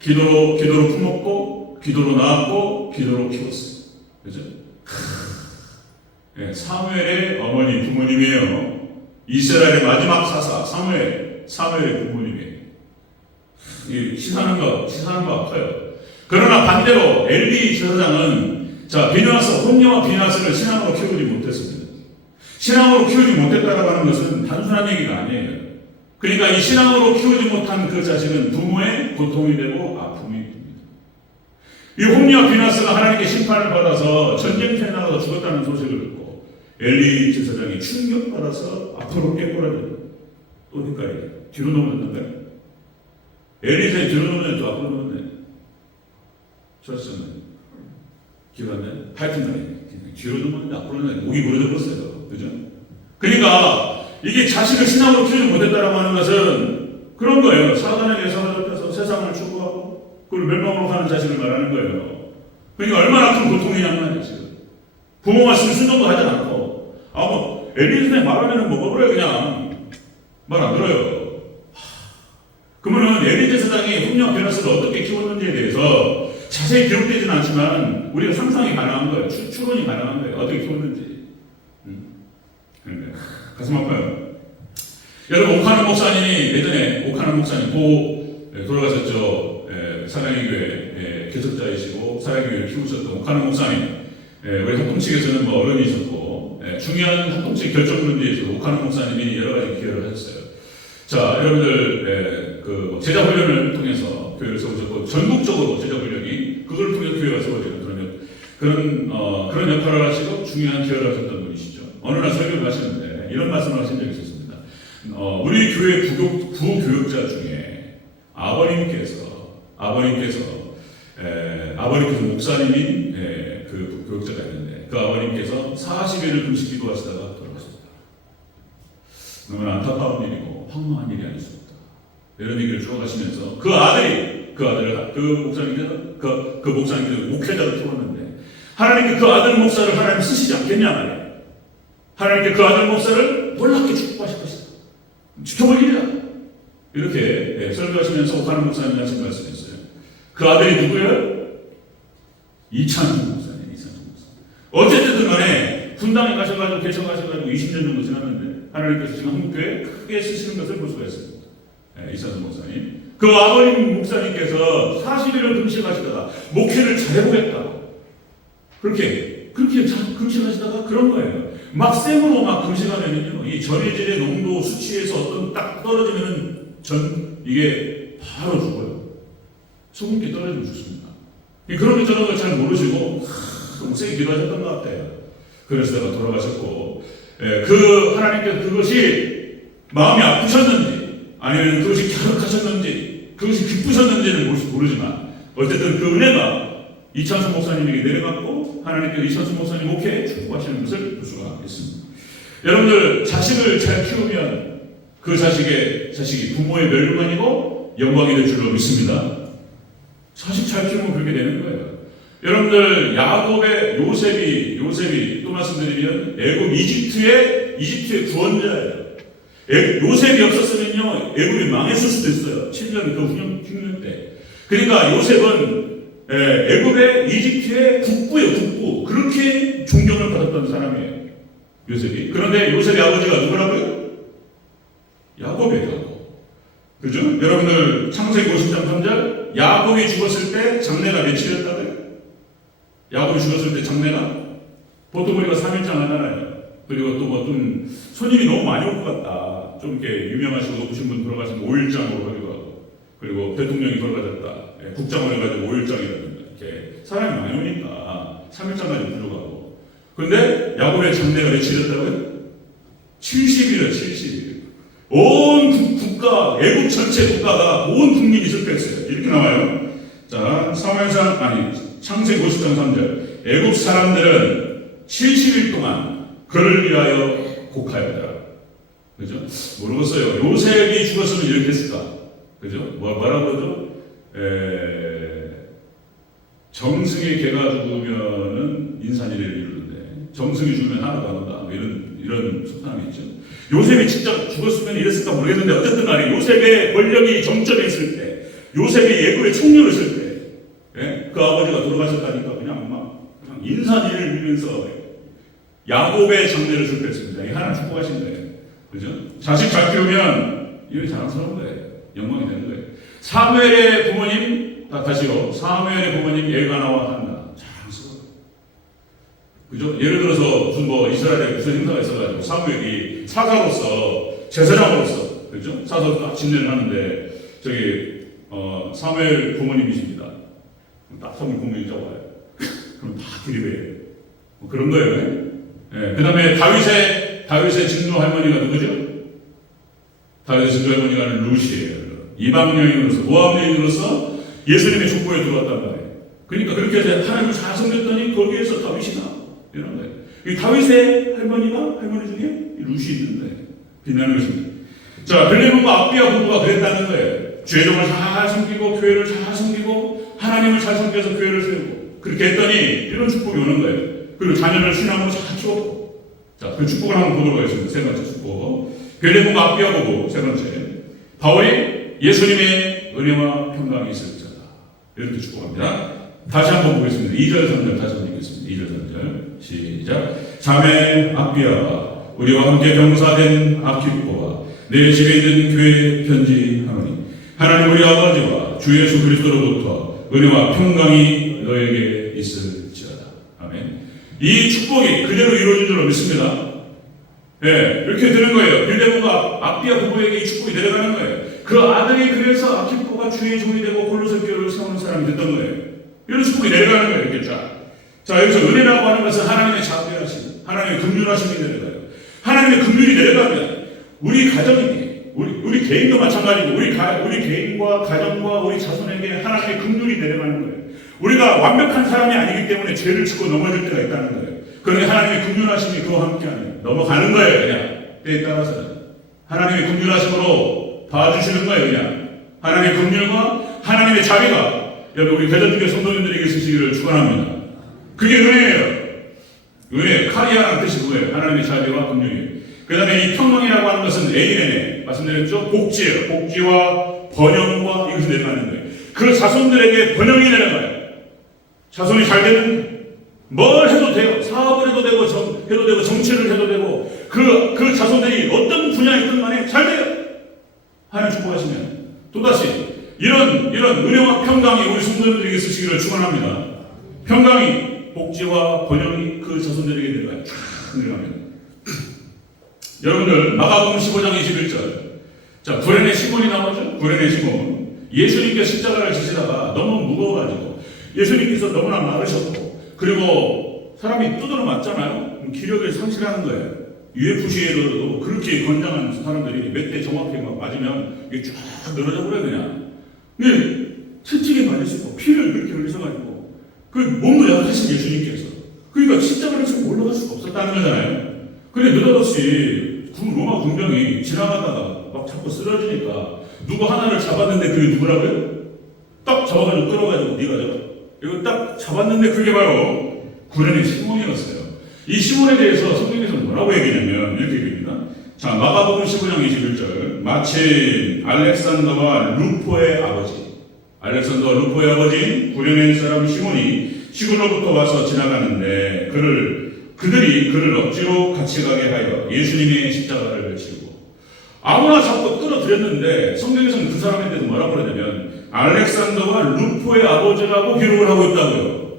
기도로 품었고 기도로 낳았고 기도로 키웠어요. 그죠? 네, 사무엘의 어머니 부모님이에요. 이스라엘의 마지막 사사 사무엘의 부모님이에요. 시사하는 거 아파요. 그러나 반대로 엘리 제사장은 혼녀와 비나스를 신앙으로 키우지 못했습니다. 신앙으로 키우지 못했다라고 하는 것은 단순한 얘기가 아니에요. 그러니까 이 신앙으로 키우지 못한 그 자식은 부모의 고통이 되고 아픔이 됩니다. 이 혼녀와 비나스가 하나님께 심판을 받아서 전쟁터에 나가서 죽었다는 소식을 듣고 엘리 제사장이 충격받아서 앞으로 깨꼬라져요. 또 헷갈려요. 뒤로 넘어졌는가요? 엘리 제사장이 뒤로 넘어졌는데 또 앞으로 넘어졌네. 좋았었나요? 기억 안 나요? 하여튼 간에 뒤로 넘어졌는데 앞으로 넘어졌는데 목이 부러져버렸어요. 그죠? 그러니까 이게 자식을 신앙으로 키우지 못했다라고 하는 것은 그런 거예요. 사단에게 사로잡혀서 세상을 추구하고 그걸 멸망으로 가는 자식을 말하는 거예요. 그러니까 얼마나 큰 고통이냐는 말이에요. 지금 부모 말씀 순종도 하지 않고 엘리 선생님 말하면 먹어버려요. 그냥 말 안 들어요. 그러면은 엘리 제사장이 혼녀와 비나스를 어떻게 키웠는지에 대해서 자세히 기록되지는 않지만 우리가 상상이 가능한 거예요. 추론이 가능한 거예요. 어떻게 키웠는지. 가슴 아파요. 여러분 오카노 목사님이 예전에 돌아가셨죠. 사랑의 교회 개척자이시고 사랑의 교회를 키우셨던 오카노 목사님. 우리 합동측에서는 어른이셨고 중요한 합동측 결정 문제에 있어서 오카노 목사님이 여러 가지 기여를 하셨어요. 자, 여러분들 그 제자 훈련을 통해서 교회를 세우셨고 전국적으로 제자 훈련이 그걸 통해서 교회가 세워지는 그런 역할을 하시고 중요한 기여를 하셨던 분이시죠. 어느 날 설교를 하시는데 이런 말씀을 하신 적이 있었습니다. 우리 교회 부교육자 중에 아버님께서 목사님인 그 교육자가 있는데 그 아버님께서 40일을 금식 기도하시다가 돌아가셨다. 너무나 안타까운 일이고 황망한 일이 아니었습니다. 이런 얘기를 쭉 하시면서 그 목사님께서 목회자로 키웠는데 하나님께 그 아들 목사를 하나님 쓰시지 않겠냐 말이에요. 하나님께 그 아들 목사를 놀랍게 축복하실 것이다. 지켜볼 일이다. 이렇게 설교하시면서 오카노 목사님이 하신 말씀이었어요. 그 아들이 누구예요? 이찬수 목사님. 어쨌든 간에 분당에 가셔가지고 개척하셔가지고 20년 정도 지났는데 하나님께서 지금 한국교회에 크게 쓰시는 것을 볼 수가 있습니다. 이찬수 목사님. 그 아버님 목사님께서 40일을 금식하시다가 목회를 잘해보겠다. 그렇게 금식하시다가 그런 거예요. 막 생으로 막 금식하면요, 이 전해질의 농도 수치에서 어떤 딱 떨어지면 이게 바로 죽어요. 소금기 떨어지면 죽습니다. 그런 저런 걸 잘 모르시고 너무 세게 기도하셨던 것 같아요. 그러시다가 돌아가셨고, 그 하나님께서 그것이 마음이 아프셨는지 아니면 그것이 갸륵하셨는지 그것이 기쁘셨는지는 모르지만 어쨌든 그 은혜가 이찬수 목사님에게 내려갔고 하나님께서 이찬수 목사님 목회에 축복하시는 것을 볼 수가 있습니다. 여러분들 자식을 잘 키우면 그 자식이 부모의 멸망이고 영광이 될 줄로 믿습니다. 자식 잘 키우면 그렇게 되는 거예요. 여러분들 야곱의 요셉이 또 말씀드리면 애굽 이집트의 구원자예요. 요셉이 없었으면요 애굽이 망했을 수도 있어요. 7년 그 흉년 때. 그러니까 요셉은 애굽의 이집트의 국부예요. 그렇게 존경을 받았던 사람이에요. 요셉이. 그런데 요셉의 아버지가 누구라고요? 야곱이에요. 그죠? 여러분들 창세기 50장 3절 야곱이 죽었을 때 장래가 며칠이었다고요? 야곱이 죽었을 때 장래가 보통 우리가 3일장 하잖아요. 그리고 또 뭐 좀 손님이 너무 많이 올 것 같다. 좀 이렇게 유명하시고 높으신 분 돌아가시면 5일장으로 하기도 하고, 그리고 대통령이 돌아가셨다. 국장을 해가지고 5일장이라든가 이렇게 사람이 많이 오니까 3일장까지 부족하고. 근데 야곱의 장례가 며칠이었다고요? 70일이요, 70일. 온 국가, 애국 전체 국가가 온 국민이 실패했어요. 이렇게 나와요. 자, 창세기 50장 3절. 애국 사람들은 70일 동안 그를 위하여 곡하였더라. 그죠? 모르겠어요. 요셉이 죽었으면 이렇게 했을까? 그죠? 뭐라고 그러죠? 정승의 개가 죽으면은 인산이래를 이루는데, 정승이 죽으면 하나도 안 온다. 이런 속담이 있죠. 요셉이 진짜 죽었으면 이랬을까 모르겠는데, 어쨌든 간에 요셉의 권력이 정점에 있을 때, 요셉이 예고의 총리로 있을 때, 그 아버지가 돌아가셨다니까 그냥 인산이를 빌면서 야곱의 장례를 실패했습니다. 이 하나님 축복하신 거예요. 그죠? 자식 잘 키우면 이게 자랑스러운 거예요. 영광이 되는 거예요. 사무엘의 부모님, 다시요. 사무엘의 부모님 엘가나와 한나. 자랑스러워요. 그죠? 예를 들어서 무슨 이스라엘에 무슨 행사가 있어가지고 사무엘이 사사로서, 제사장으로서, 그죠? 사사로 딱 진례를 하는데, 사무엘 부모님이십니다. 딱 선물 공명이 적어요. 그럼 다 드리베요. 그런 거예요. 그 다음에 다윗의 증조 할머니가 누구죠? 다윗의 증조 할머니가 루시예요. 이방 여인으로서, 모압 여인으로서 예수님의 족보에 들어왔단 말이에요. 그러니까 그렇게 해서 하나님을 잘 섬겼더니 거기에서 다윗이 나. 이런 거예요. 이 다윗의 할머니 중에 루시 있는데, 빛나는 것입니다. 자, 벨레몬과 압비야 부부가 그랬다는 거예요. 죄종을 잘 섬기고, 교회를 잘 섬기고, 하나님을 잘 섬겨서 교회를 세우고, 그렇게 했더니 이런 축복이 오는 거예요. 그리고 자녀를 신앙으로 잘 키웠고. 자, 그 축복을 한번 보도록 하겠습니다. 세 번째 축복. 벨레몬과 압비야 부부, 세 번째. 바울이 예수님의 은혜와 평강이 있을 자다. 이렇게 축복합니다. 다시 한번 보겠습니다. 2절 3절 다시 한번 읽겠습니다. 2절 3절 시작. 자매 압비야와 우리와 함께 병사된 아키포와 내 집에 있는 교회 편지하노니 하나님 우리 아버지와 주 예수 그리스도로부터 은혜와 평강이 너에게 있을지어다. 아멘. 이 축복이 그대로 이루어진 줄로 믿습니다. 이렇게 되는 거예요. 빌레몬과 압비야 부부에게 이 축복이 내려가는 거예요. 그 아들이 그래서 아키포가 주의 종이 되고 골로새 교회를 세우는 사람이 됐던 거예요. 이런 축복이 내려가는 거예요. 이렇게 자, 여기서 은혜라고 하는 것은 하나님의 자비하심, 하나님의 긍휼하심이 내려가요. 하나님의 긍휼이 내려가면 우리 가정이, 우리 개인도 마찬가지고 우리 개인과 가정과 우리 자손에게 하나님의 긍휼이 내려가는 거예요. 우리가 완벽한 사람이 아니기 때문에 죄를 짓고 넘어질 때가 있다는 거예요. 그러니 하나님의 긍휼하심이 그와 함께하면 넘어가는 거예요. 그냥 때에 따라서는 하나님의 긍휼하심으로 봐주시는 거예요. 그냥 하나님의 긍휼과 하나님의 자비가 여러분 우리 대전주교 성도님들에게 있으시기를 축원합니다. 그게 은혜예요. 은혜, 카리아라는 뜻이 뭐예요? 하나님의 자비와 긍휼이에요. 그 다음에 이 평강이라고 하는 것은 ANA, 말씀드렸죠? 복지예요. 복지와 번영과 이것이 내려가는 거예요. 그 자손들에게 번영이 내려가요. 자손이 잘 되는, 뭘 해도 돼요. 사업을 해도 되고, 해도 되고, 정치를 해도 되고, 그 자손들이 어떤 분야에 있든 간에 잘 돼요. 하나님 축복하시면. 또다시, 이런 은혜와 평강이 우리 성도님들에게 있으시기를 축원합니다. 평강이, 복지와 번영이 그 자손들에게 내려가요. 쫙 내려갑니다. 여러분들 마가복음 15장 21절. 자, 구레네 시몬이 나오죠. 구레네 시몬. 예수님께 십자가를 지시다가 너무 무거워가지고 예수님께서 너무나 마르셨고 그리고 사람이 두드러 맞잖아요. 기력을 상실하는 거예요. UFC에도 그렇게 건장한 사람들이 몇 대 정확하게 막 맞으면 이게 쫙 늘어져 버려요 그냥. 근데 채찍에 맞으시고 피를 그렇게 흘리셔가지고 그 몸도 약하신 예수님께서 그러니까 십자가를 지고 올라갈 수가 없었다는 거잖아요. 근데 느닷없이 로마 군병이 지나가다가 막 자꾸 쓰러지니까 누구 하나를 잡았는데 그게 누구라고요? 딱 잡아가지고 끌어가지고 네가 잡아. 이거 딱 잡았는데 그게 바로 구레네 시몬이었어요. 이 시몬에 대해서 성경에서는 뭐라고 얘기하냐면 이렇게 얘기합니다. 자, 마가복음 15장 21절. 마침 알렉산더와 루포의 아버지인 구레네 사람 시몬이 시골로부터 와서 지나가는데 그들이 그를 억지로 같이 가게 하여 예수님의 십자가를 지고 아무나 잡고 끌어들였는데 성경에서는 그 사람에 대해서 뭐라고 그러냐면 알렉산더와 루포의 아버지라고 기록을 하고 있다고요.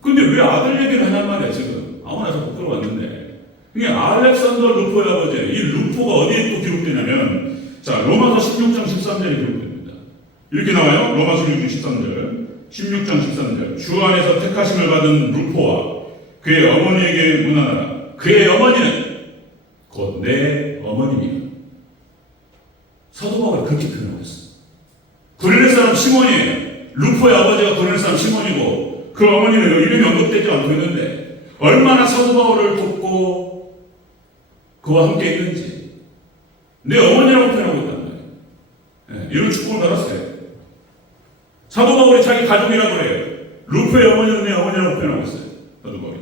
근데 왜 아들 얘기를 하냔 말이야 지금. 아무나 잡고 끌어왔는데 이게 알렉산더 루포의 아버지, 이 루포가 어디에 또 기록되냐면, 자, 로마서 16장 13절에 기록됩니다. 이렇게 나와요. 로마서 16장 13절. 16장 13절. 주 안에서 택하심을 받은 루포와 그의 어머니에게 문안하라. 그의 어머니는 곧 내 어머니입니다. 사도 바울이 그렇게 표현하고 있어요. 고릴네 사람 시몬이에요. 루포의 아버지가 고릴네 사람 시몬이고 그 어머니는 이름이 언급되지 않고 있는데 얼마나 사도 바울을 돕고 그와 함께 있는지 내 어머니라고 표현하고 있단 말이에요. 네, 이런 축복을 받았어요. 사도 바울이 자기 가족이라고 해요. 루포의 어머니는 내 어머니라고 표현하고 있어요. 사도 바울이.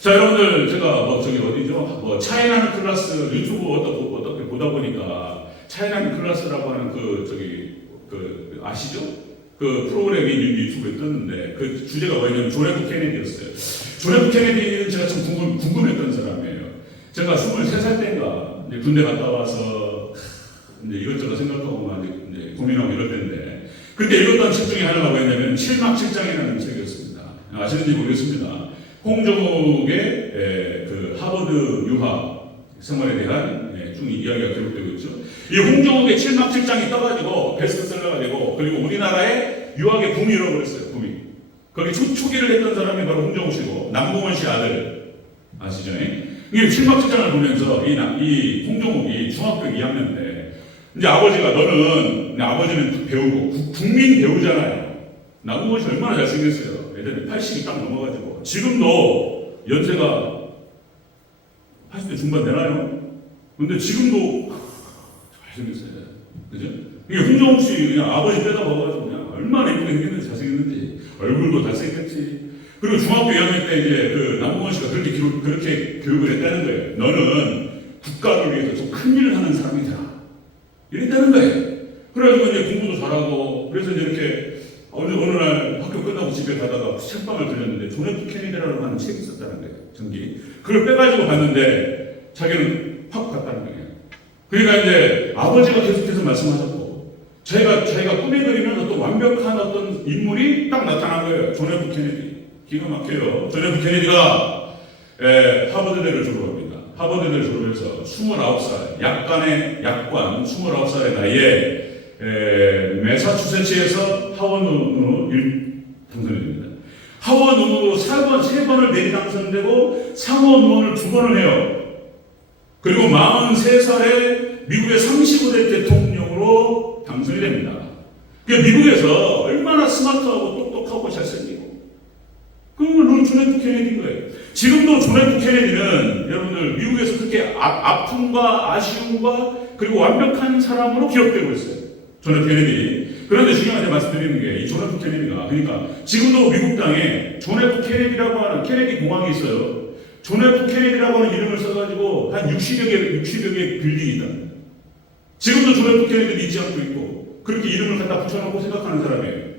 자, 여러분들 제가 저기 어디죠? 차이나는 클래스 유튜브 어떻게 보다 보니까 차이나는 클래스라고 하는 아시죠? 그 프로그램이 유튜브에 떴는데 그 주제가 뭐냐면 존 F 케네디였어요. 존 F 케네디는 제가 참 궁금했던 사람이에요. 제가 23살 때인가 군대 갔다 와서 이제 이것저것 생각하고 이제 고민하고 이럴 때인데 그때 읽었던 책 중에 하나가 뭐였냐면 7막 7장이라는 책이었습니다. 아시는지 모르겠습니다. 홍정욱의 그 하버드 유학 생활에 대한 쭉 이야기가 기록되고 있죠. 이 홍정욱의 7막 7장이 떠가지고 베스트셀러가 되고 그리고 우리나라의 유학의 붐이 일어버렸어요. 붐이. 거기 초기를 했던 사람이 바로 홍정욱 씨고 남궁원 씨 아들 아시죠? 이 7막 7장을 보면서 이 홍정욱이 중학교 2학년 때 이제 아버지가 아버지는 배우고 국민 배우잖아요. 남궁원 씨 얼마나 잘생겼어요. 예전에 80이 딱 넘어가지고 지금도 연세가 80대 중반 되나요? 근데 지금도 잘생겼어요. 그죠? 이게 홍정욱 씨 그냥 아버지 빼다 봐가지고 그냥 얼마나 예쁘게 생겼는지 잘생겼는지 얼굴도 잘생겼지. 그리고 중학교 2학년 때 이제 그 남궁원 씨가 그렇게 교육을 했다는 거예요. 너는 국가를 위해서 좀 큰 일을 하는 사람이다. 이랬다는 거예요. 그래가지고 이제 공부도 잘하고 그래서 이제 이렇게 어느 날 학교 끝나고 집에 가다가 책방을 들렸는데 존 F 케네디라고 하는 책이 있었다는 거예요. 전기. 그걸 빼가지고 봤는데 자기는 확 갔다는 거예요. 그러니까 이제 아버지가 계속해서 말씀하셨고 자기가 꿈에 그리면 어떤 완벽한 어떤 인물이 딱 나타난 거예요. 존 F 케네디. 기가 막혀요. 존 F 케네디가 하버드대를 졸업합니다. 하버드대를 졸업해서 29살, 약관 29살의 나이에 매사추세츠에서 하원의원으로 당선이 됩니다. 하원의원으로 3번을 내리당선되고 상원의원을 2번을 해요. 그리고 43살에 미국의 35대 대통령으로 당선이 됩니다. 그러니까 미국에서 얼마나 스마트하고 똑똑하고 잘생기고 그건 존 F 케네디인 거예요. 지금도 존 F 케네디는 여러분들 미국에서 그렇게 아픔과 아쉬움과 그리고 완벽한 사람으로 기억되고 있어요. 존 F 케네디. 그런데 중요한 말씀드리는 게 이 존 F 케네디가 그러니까 지금도 미국 땅에 존 F 케네디라고 하는 케네디 공항이 있어요. 존 F 케네디라고 하는 이름을 써가지고 한 60여 개 빌딩이 있다. 지금도 존 F 케네디를 잊지 않고 있고 그렇게 이름을 갖다 붙여놓고 생각하는 사람이에요.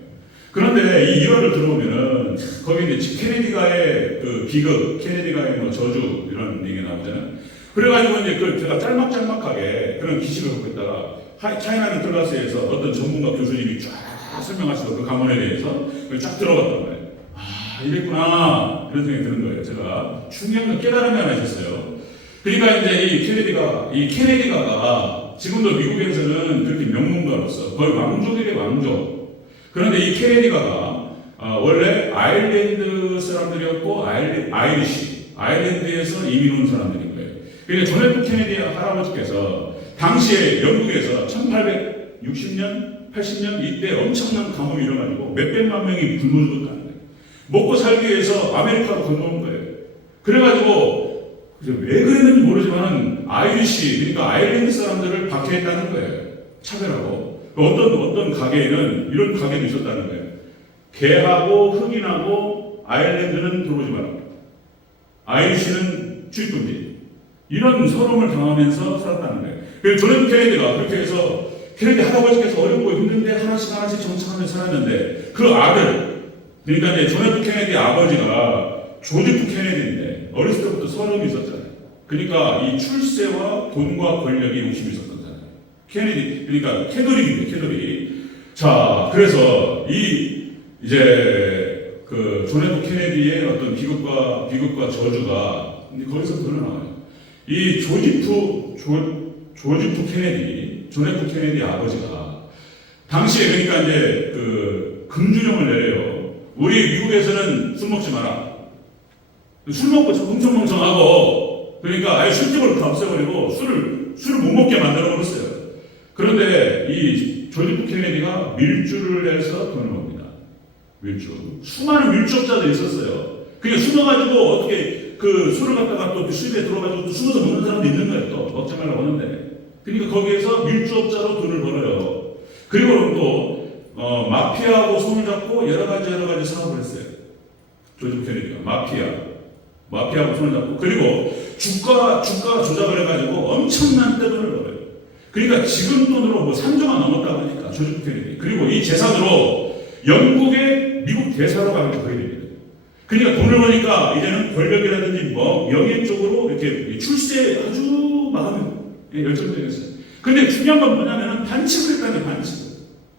그런데 이 일화를 들어보면은 거기 이제 케네디가의 그 비극, 케네디가의 뭐 저주 이런 얘기가 나오잖아요. 그래가지고 이제 제가 짤막하게 그런 기식을 갖고 있다가 차이나는 클래스에서 어떤 전문가 교수님이 쫙 설명하시고 그 가문에 대해서 쫙 들어갔단 말이에요. 아, 이랬구나 이런 생각이 드는 거예요. 제가 중요한 깨달음이 하나 있었어요. 그러니까 이제 이 케네디가가 지금도 미국에서는 그렇게 명문가로서 거의 왕족이래 왕족. 그런데 이 케네디가가 원래 아일랜드 사람들이었고 아일랜드에서 이민 온 사람들인 거예요. 그러니까 존 F 케네디 할아버지께서 당시에 영국에서 1860년, 80년 이때 엄청난 가뭄이 일어나지고 몇백만 명이 굶어 죽었다는 거예요. 먹고 살기 위해서 아메리카로 건너온 거예요. 그래가지고 왜 그랬는지 모르지만 그러니까 아일랜드 사람들을 박해했다는 거예요. 차별하고. 어떤 가게에는 이런 가게도 있었다는 거예요. 개하고 흑인하고 아일랜드는 들어오지 마라. 아이리시는 출입금지. 이런 서름을 당하면서 살았다는 거예요. 그래서 존 F 케네디가 그렇게 해서 케네디 할아버지께서 어렵고 힘든데 하나씩 정착하면서 살았는데 그 아들, 그러니까 이제 존 F 케네디 아버지가 조지 F 케네디인데 어렸을 때부터 서름이 있었잖아요. 그러니까 이 출세와 돈과 권력이 욕심이 있었던 사람. 케네디, 그러니까 캐더릭. 자, 그래서 이제 그 존 F 케네디의 어떤 비극과 저주가 근데 거기서 드러나와요. 이 조지 F 케네디, 존 F 케네디 아버지가 당시에 그러니까 이제 그 금주령을 내려요. 우리 미국에서는 술 먹지 마라. 술 먹고 멍청멍청하고 그러니까 아예 술집을 다 없애버리고 술을 못 먹게 만들어버렸어요. 그런데 이 조지 F 케네디가 밀주를 해서 돈을 법니다. 밀주. 수많은 밀주업자들이 있었어요. 그냥 숨어가지고 어떻게 그 술을 갖다가 또 수입에 들어가지고 또 숨어서 먹는 사람도 있는 거예요. 또 먹지 말라고 하는데. 그러니까 거기에서 밀주업자로 돈을 벌어요. 그리고 또 마피아하고 손을 잡고 여러 가지 사업을 했어요. 조지 F 케네디가 마피아하고 손을 잡고 그리고 주가 조작을 해가지고 엄청난 떼돈을 벌어요. 그러니까 지금 돈으로 뭐 3조가 넘었다고 하니까 조지 F 케네디. 그리고 이 재산으로 영국의 미국 대사로 가는 게 거의 됩니다. 그러니까 돈을 버니까 이제는 권력이라든지 뭐 명예 쪽으로 이렇게 출세에 아주 마음이 열정적이었어요. 근데 중요한 건 뭐냐면은 반칙을 했다는 반칙.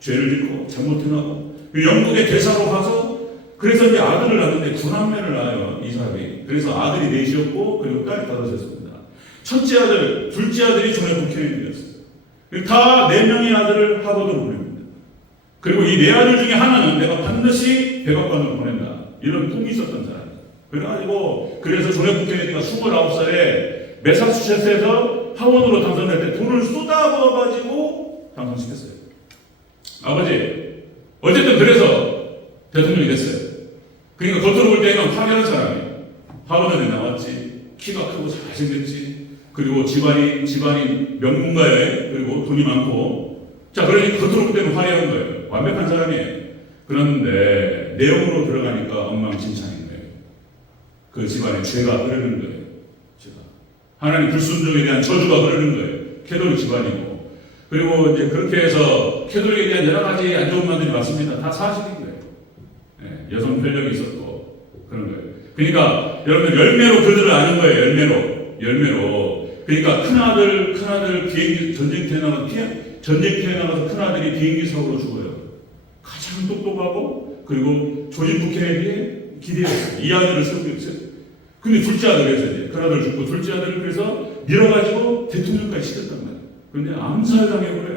죄를 짓고 잘못해나고 영국의 대사로 가서 그래서 이제 아들을 낳는데 9남매를 낳아요. 이 사람이. 그래서 아들이 넷이었고 그리고 딸이 5이었습니다. 첫째 아들, 둘째 아들이 존 F 케네디였어요. 다 4명의 아들을 하버드로 보냅니다. 그리고 이 4아들 중에 하나는 내가 반드시 백악관으로 보낸다. 이런 꿈이 있었던 사람이에요. 그래가지고 그래서 존 F 케네디가 29살에 매사추세츠에서 하원으로 당선될 때 돈을 쏟아부어가지고 당선시켰어요. 아버지 어쨌든 그래서 대통령이 됐어요. 그러니까 겉으로 볼 때는 화려한 사람이에요. 하원에 나왔지, 키가 크고 잘생겼지, 그리고 집안이 명문가에 그리고 돈이 많고, 자 그러니까 겉으로 볼 때는 화려한 거예요. 완벽한 사람이에요. 그런데 내용으로 들어가니까 엉망진창인 거예요. 그 집안에 죄가 흐르는 거예요. 죄가. 하나님 불순종에 대한 저주가 흐르는 거예요. 캐톨릭 집안이고. 그리고 이제 그렇게 해서 캐톨릭에 대한 여러 가지 안 좋은 말들이 많습니다. 다 사실인 거예요. 네, 여성 편력이 있었고 그런 거예요. 그러니까 여러분 열매로 그들을 아는 거예요. 열매로. 그러니까 큰아들 비행기 전쟁터에 나가서 큰아들이 비행기 사고로 죽어요. 가장 똑똑하고 그리고 조지 F 케네디의 기대였어요. 이 아들을 세우고 있어요. 근데 둘째 아들에서 이제 큰아들 죽고 둘째 아들을 그래서 밀어가지고 대통령까지 시켰단 말이에요. 그런데 암살당해버려요.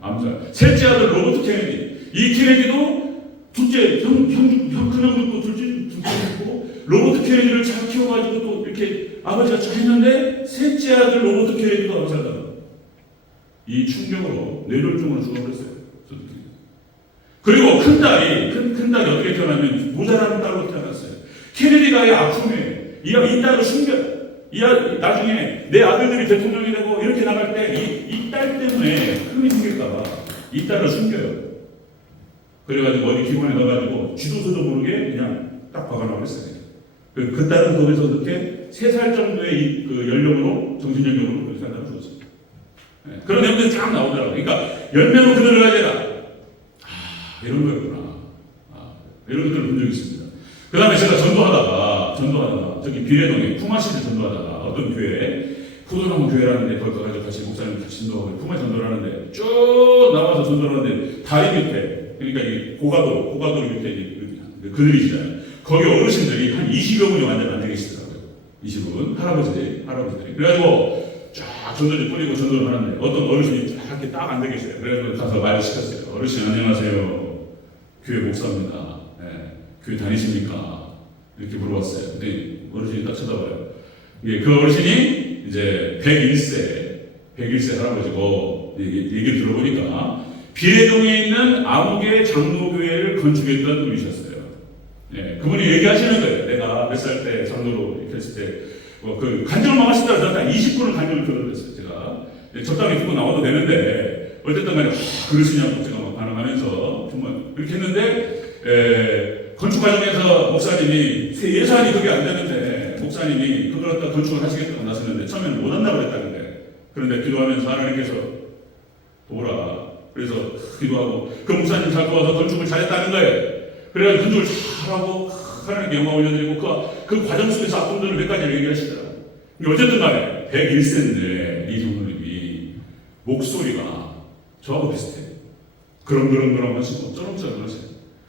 암살. 셋째 아들 로버트 케네디. 이 케네디도 둘째 큰형 죽고 둘째 죽고 로버트 케네디를 잘 키워가지고 또 이렇게 아버지가 잘 했는데 셋째 아들 로버트 케네디도 암살당해요. 이 충격으로 뇌졸중으로 죽어버렸어요. 그리고 큰딸이 어떻게 태어나면 모자라는 딸로 태어났어요. 케네디가의 아픔이에요. 이 딸을 숨겨요. 나중에 내 아들들이 대통령이 되고 이렇게 나갈 때 이 딸 때문에 흠이 생길까봐 이 딸을 숨겨요. 그래가지고 어디 기관에 넣어가지고 쥐도서도 모르게 그냥 딱 박아놓고 했어요. 그 딸은 거기서 그렇게 3살 정도의 그 연령으로 정신연령으로 그렇게 살다가 죽었어요. 그런 내용들이 쫙 나오더라고요. 그러니까 열매로 그들을 가져라. 이런 거였구나. 이런 것들을 본 적이 있습니다. 그 다음에 제가 전도하다가 저기 비례동에 품앗이를 전도하다가 어떤 교회에 푸드나무 교회라는데 거기 가가지고 같이 목사님 같이 전도하고 품앗이 전도를 하는데 쭉 나와서 전도를 하는데 다리 밑에 그러니까 이 고가도로 밑에 그늘이잖아요. 거기 어르신들이 한 20여 분이 완전 앉아 계시더라고요. 20분 할아버지들이 그래가지고 쫙 전도지 뿌리고 전도를 하는데 어떤 어르신이 쫙 이렇게 딱 앉아 계세요. 그래가지고 가서 말을 시켰어요. 어르신 안녕하세요. 교회 목사입니다. 교회 다니십니까? 이렇게 물어봤어요. 근데 어르신이 딱 쳐다봐요. 그 어르신이 이제 101세 할아버지고 얘기를 들어보니까 비례동에 있는 아무개 장로교회를 건축했던 분이셨어요. 그분이 얘기하시는 거예요. 내가 몇 살 때 장로로 이렇게 했을 때 그 간증을 막 하시다가 저한테 한 20분을 간증을 들어드렸어요. 제가 적당히 듣고 나와도 되는데 어쨌든 간에 그러시냐고 제가 막 반응하면서 정말 그렇게 했는데 건축 과정에서 목사님이 예산이 그게 안 되는데 목사님이 그걸 갖다 건축을 하시겠다고 나섰는데 처음에는 못 한다고 그랬다는데 그런데 기도하면서 하나님께서 도우라 그래서 기도하고 그 목사님 잘 도와서 건축을 잘했다는 거예요. 그래서 건축을 잘하고 하나님께 영광 올려드리고 그 과정 속에서 아픔들을 몇 가지를 얘기하시더라고요. 어쨌든 간에 101세인데 이 장로님이 목소리가 저하고 비슷해요. 그렁그렁 하시고 쩌렁쩌렁 하세요.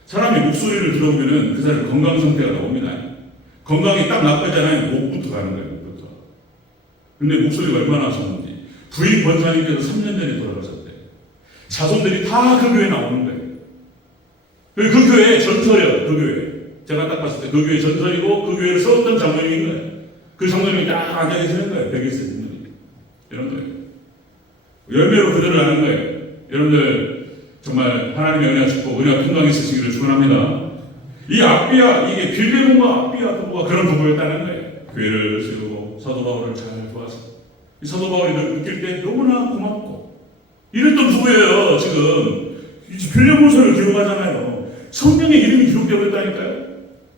사람이 목소리를 들어보면은 그 사람의 건강 상태가 나옵니다. 건강이 딱 나빠지잖아요. 목부터 가는 거예요. 목부터. 근데 목소리가 얼마나 좋은지. 부인 권사님께서 3년 전에 돌아가셨대요. 자손들이 다 그 교회 나오는 거예요. 그 교회 전설이에요. 그 교회. 제가 딱 봤을 때 그 교회 전설이고 그 교회를 세웠던 장로님인 거예요. 그 장로님이 딱 앉아 계시는 거예요. 벽에 있는 분이. 이런 거예요. 열매로 그들을 아는 거예요. 여러분들 정말 하나님의 은혜와 축복, 은혜와 평강이 있으시기를 축원합니다. 이 아비야, 이게 빌레몬과 아비야 부부가 그런 부부였다는 거예요. 교회를 세우고 사도 바울을 잘 도와서 이 사도 바울이 느낄 때 너무나 고맙고 이랬던 부부예요. 지금 빌레몬서를 기록하잖아요. 성경에 이름이 기록되어 있다니까요.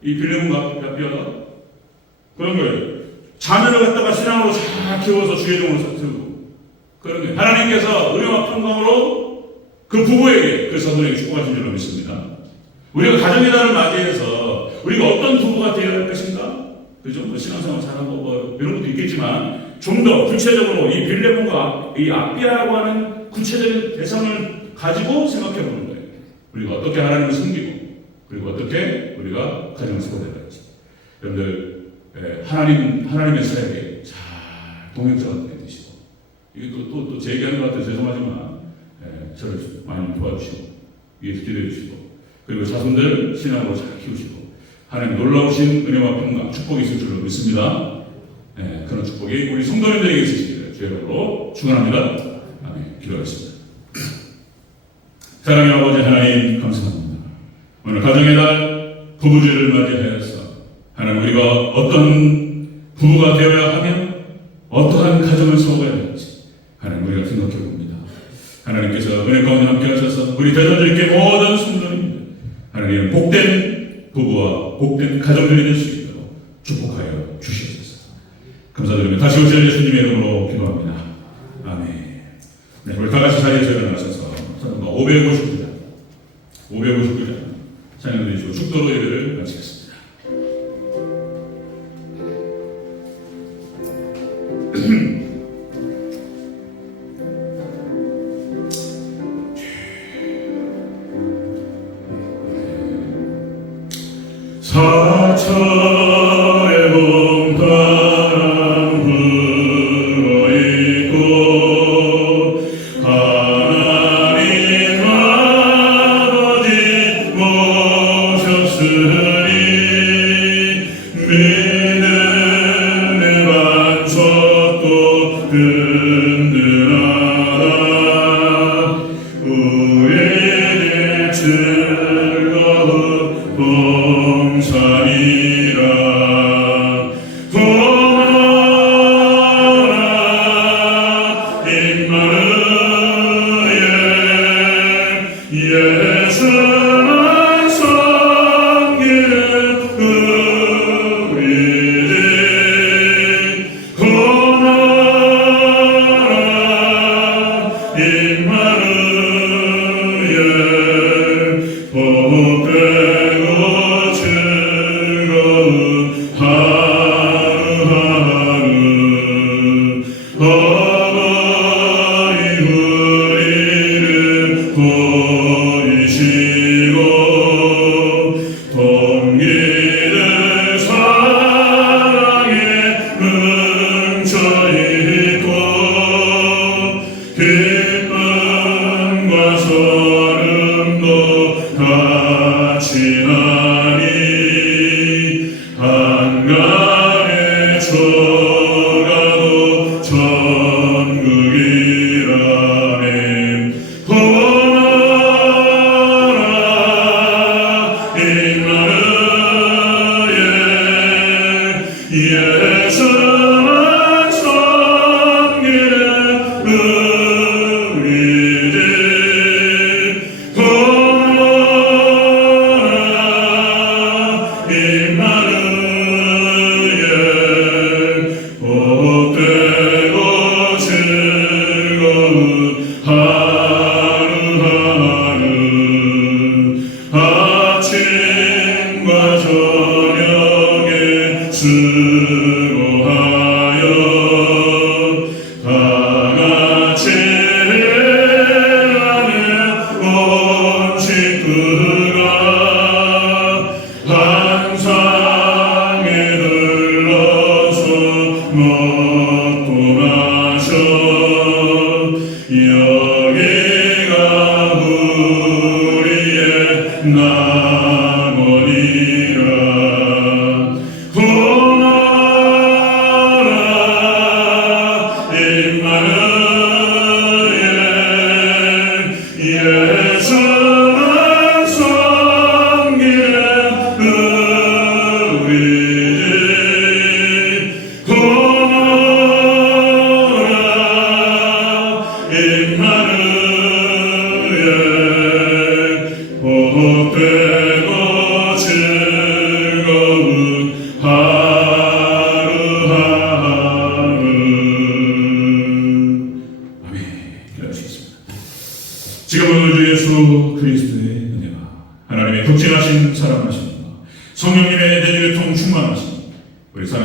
이 빌레몬과 아비야가 그런 거예요. 자녀를 갖다가 신앙으로 잘 키워서 주의 종으로 세우고 그런 거예요. 하나님께서 은혜와 평강으로 그 부부에게 그 사도에게 축복하신 줄로 믿습니다. 우리가 가정의 달을 맞이해서 우리가 어떤 부부가 되어야 할 것인가? 그죠? 뭐 신앙생활 잘하고 뭐 이런 것도 있겠지만 좀 더 구체적으로 이 빌레몬과 이 아비야라고 하는 구체적인 대상을 가지고 생각해 보는 거예요. 우리가 어떻게 하나님을 섬기고 그리고 어떻게 우리가 가정을 세워야 될지. 여러분들 하나님의 사역에 잘 동역자가 되시고 이게 또 제 얘기하는 것 같아서 죄송하지만 저를 많이 도와주시고 위에서 기도해 주시고 그리고 자손들 신앙으로 잘 키우시고 하나님 놀라우신 은혜와 평강 축복이 있을 줄로 믿습니다. 그런 축복이 우리 성도님들에게 있으시기를 주의 이름으로 축원합니다. 아멘. 기도하겠습니다. 사랑의 아버지 하나님 감사합니다. 오늘 가정의 달 부부주의를 맞이하여서 하나님 우리가 어떤 부부가 되어야 하며 어떠한 가정을 세워야 할지 하나님 우리가 생각해 봅니다. 하나님께서 은혜 가운데 함께 하셔서 우리 대전들께 모든 성도님들 하나님 복된 부부와 복된 가정들이 될 수 있도록 축복하여 주시옵소서. 감사드리며 다시 오실 예수님의 이름으로 기도합니다. 아멘. 네, 우리 다 같이 자리에서 일어나셔서 559장 찬양 드리시고 축도로 예배를 마치겠습니다. 사철의 봄바람 불어있고 하나님 아버지 모셨으니 믿음의 반석도 든든하다 우리의 즐거운 봉사니라 고마라 임마누엘 예수만 섬기는 우리들 고마라 임마누엘 복되고 즐거운 하루하루 어머니 우리를 보이시고 동기들 사랑에 뭉쳐있고 기쁨과 소름도 같이 하니 한간에 초가도 천국이라네 고마라 임마누엘 예수만 섬기는 우리들 고마라 임마누엘 복되고 즐거운 하루하루 아침과 저녁에 수고하여 다같이 일하는 온 식구가 한 상에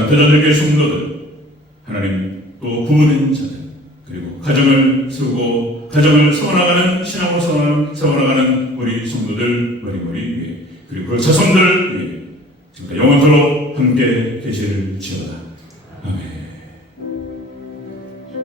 장태자들에게 성도들, 하나님 또 부부된 자들, 그리고 가정을 세우고 가정을 세워나가는 신앙으로 세워나가는 우리 성도들 머리머리 위에, 그리고 그 자손들 위에 지금까지 영원토록 함께 계시를 지어다. 아멘.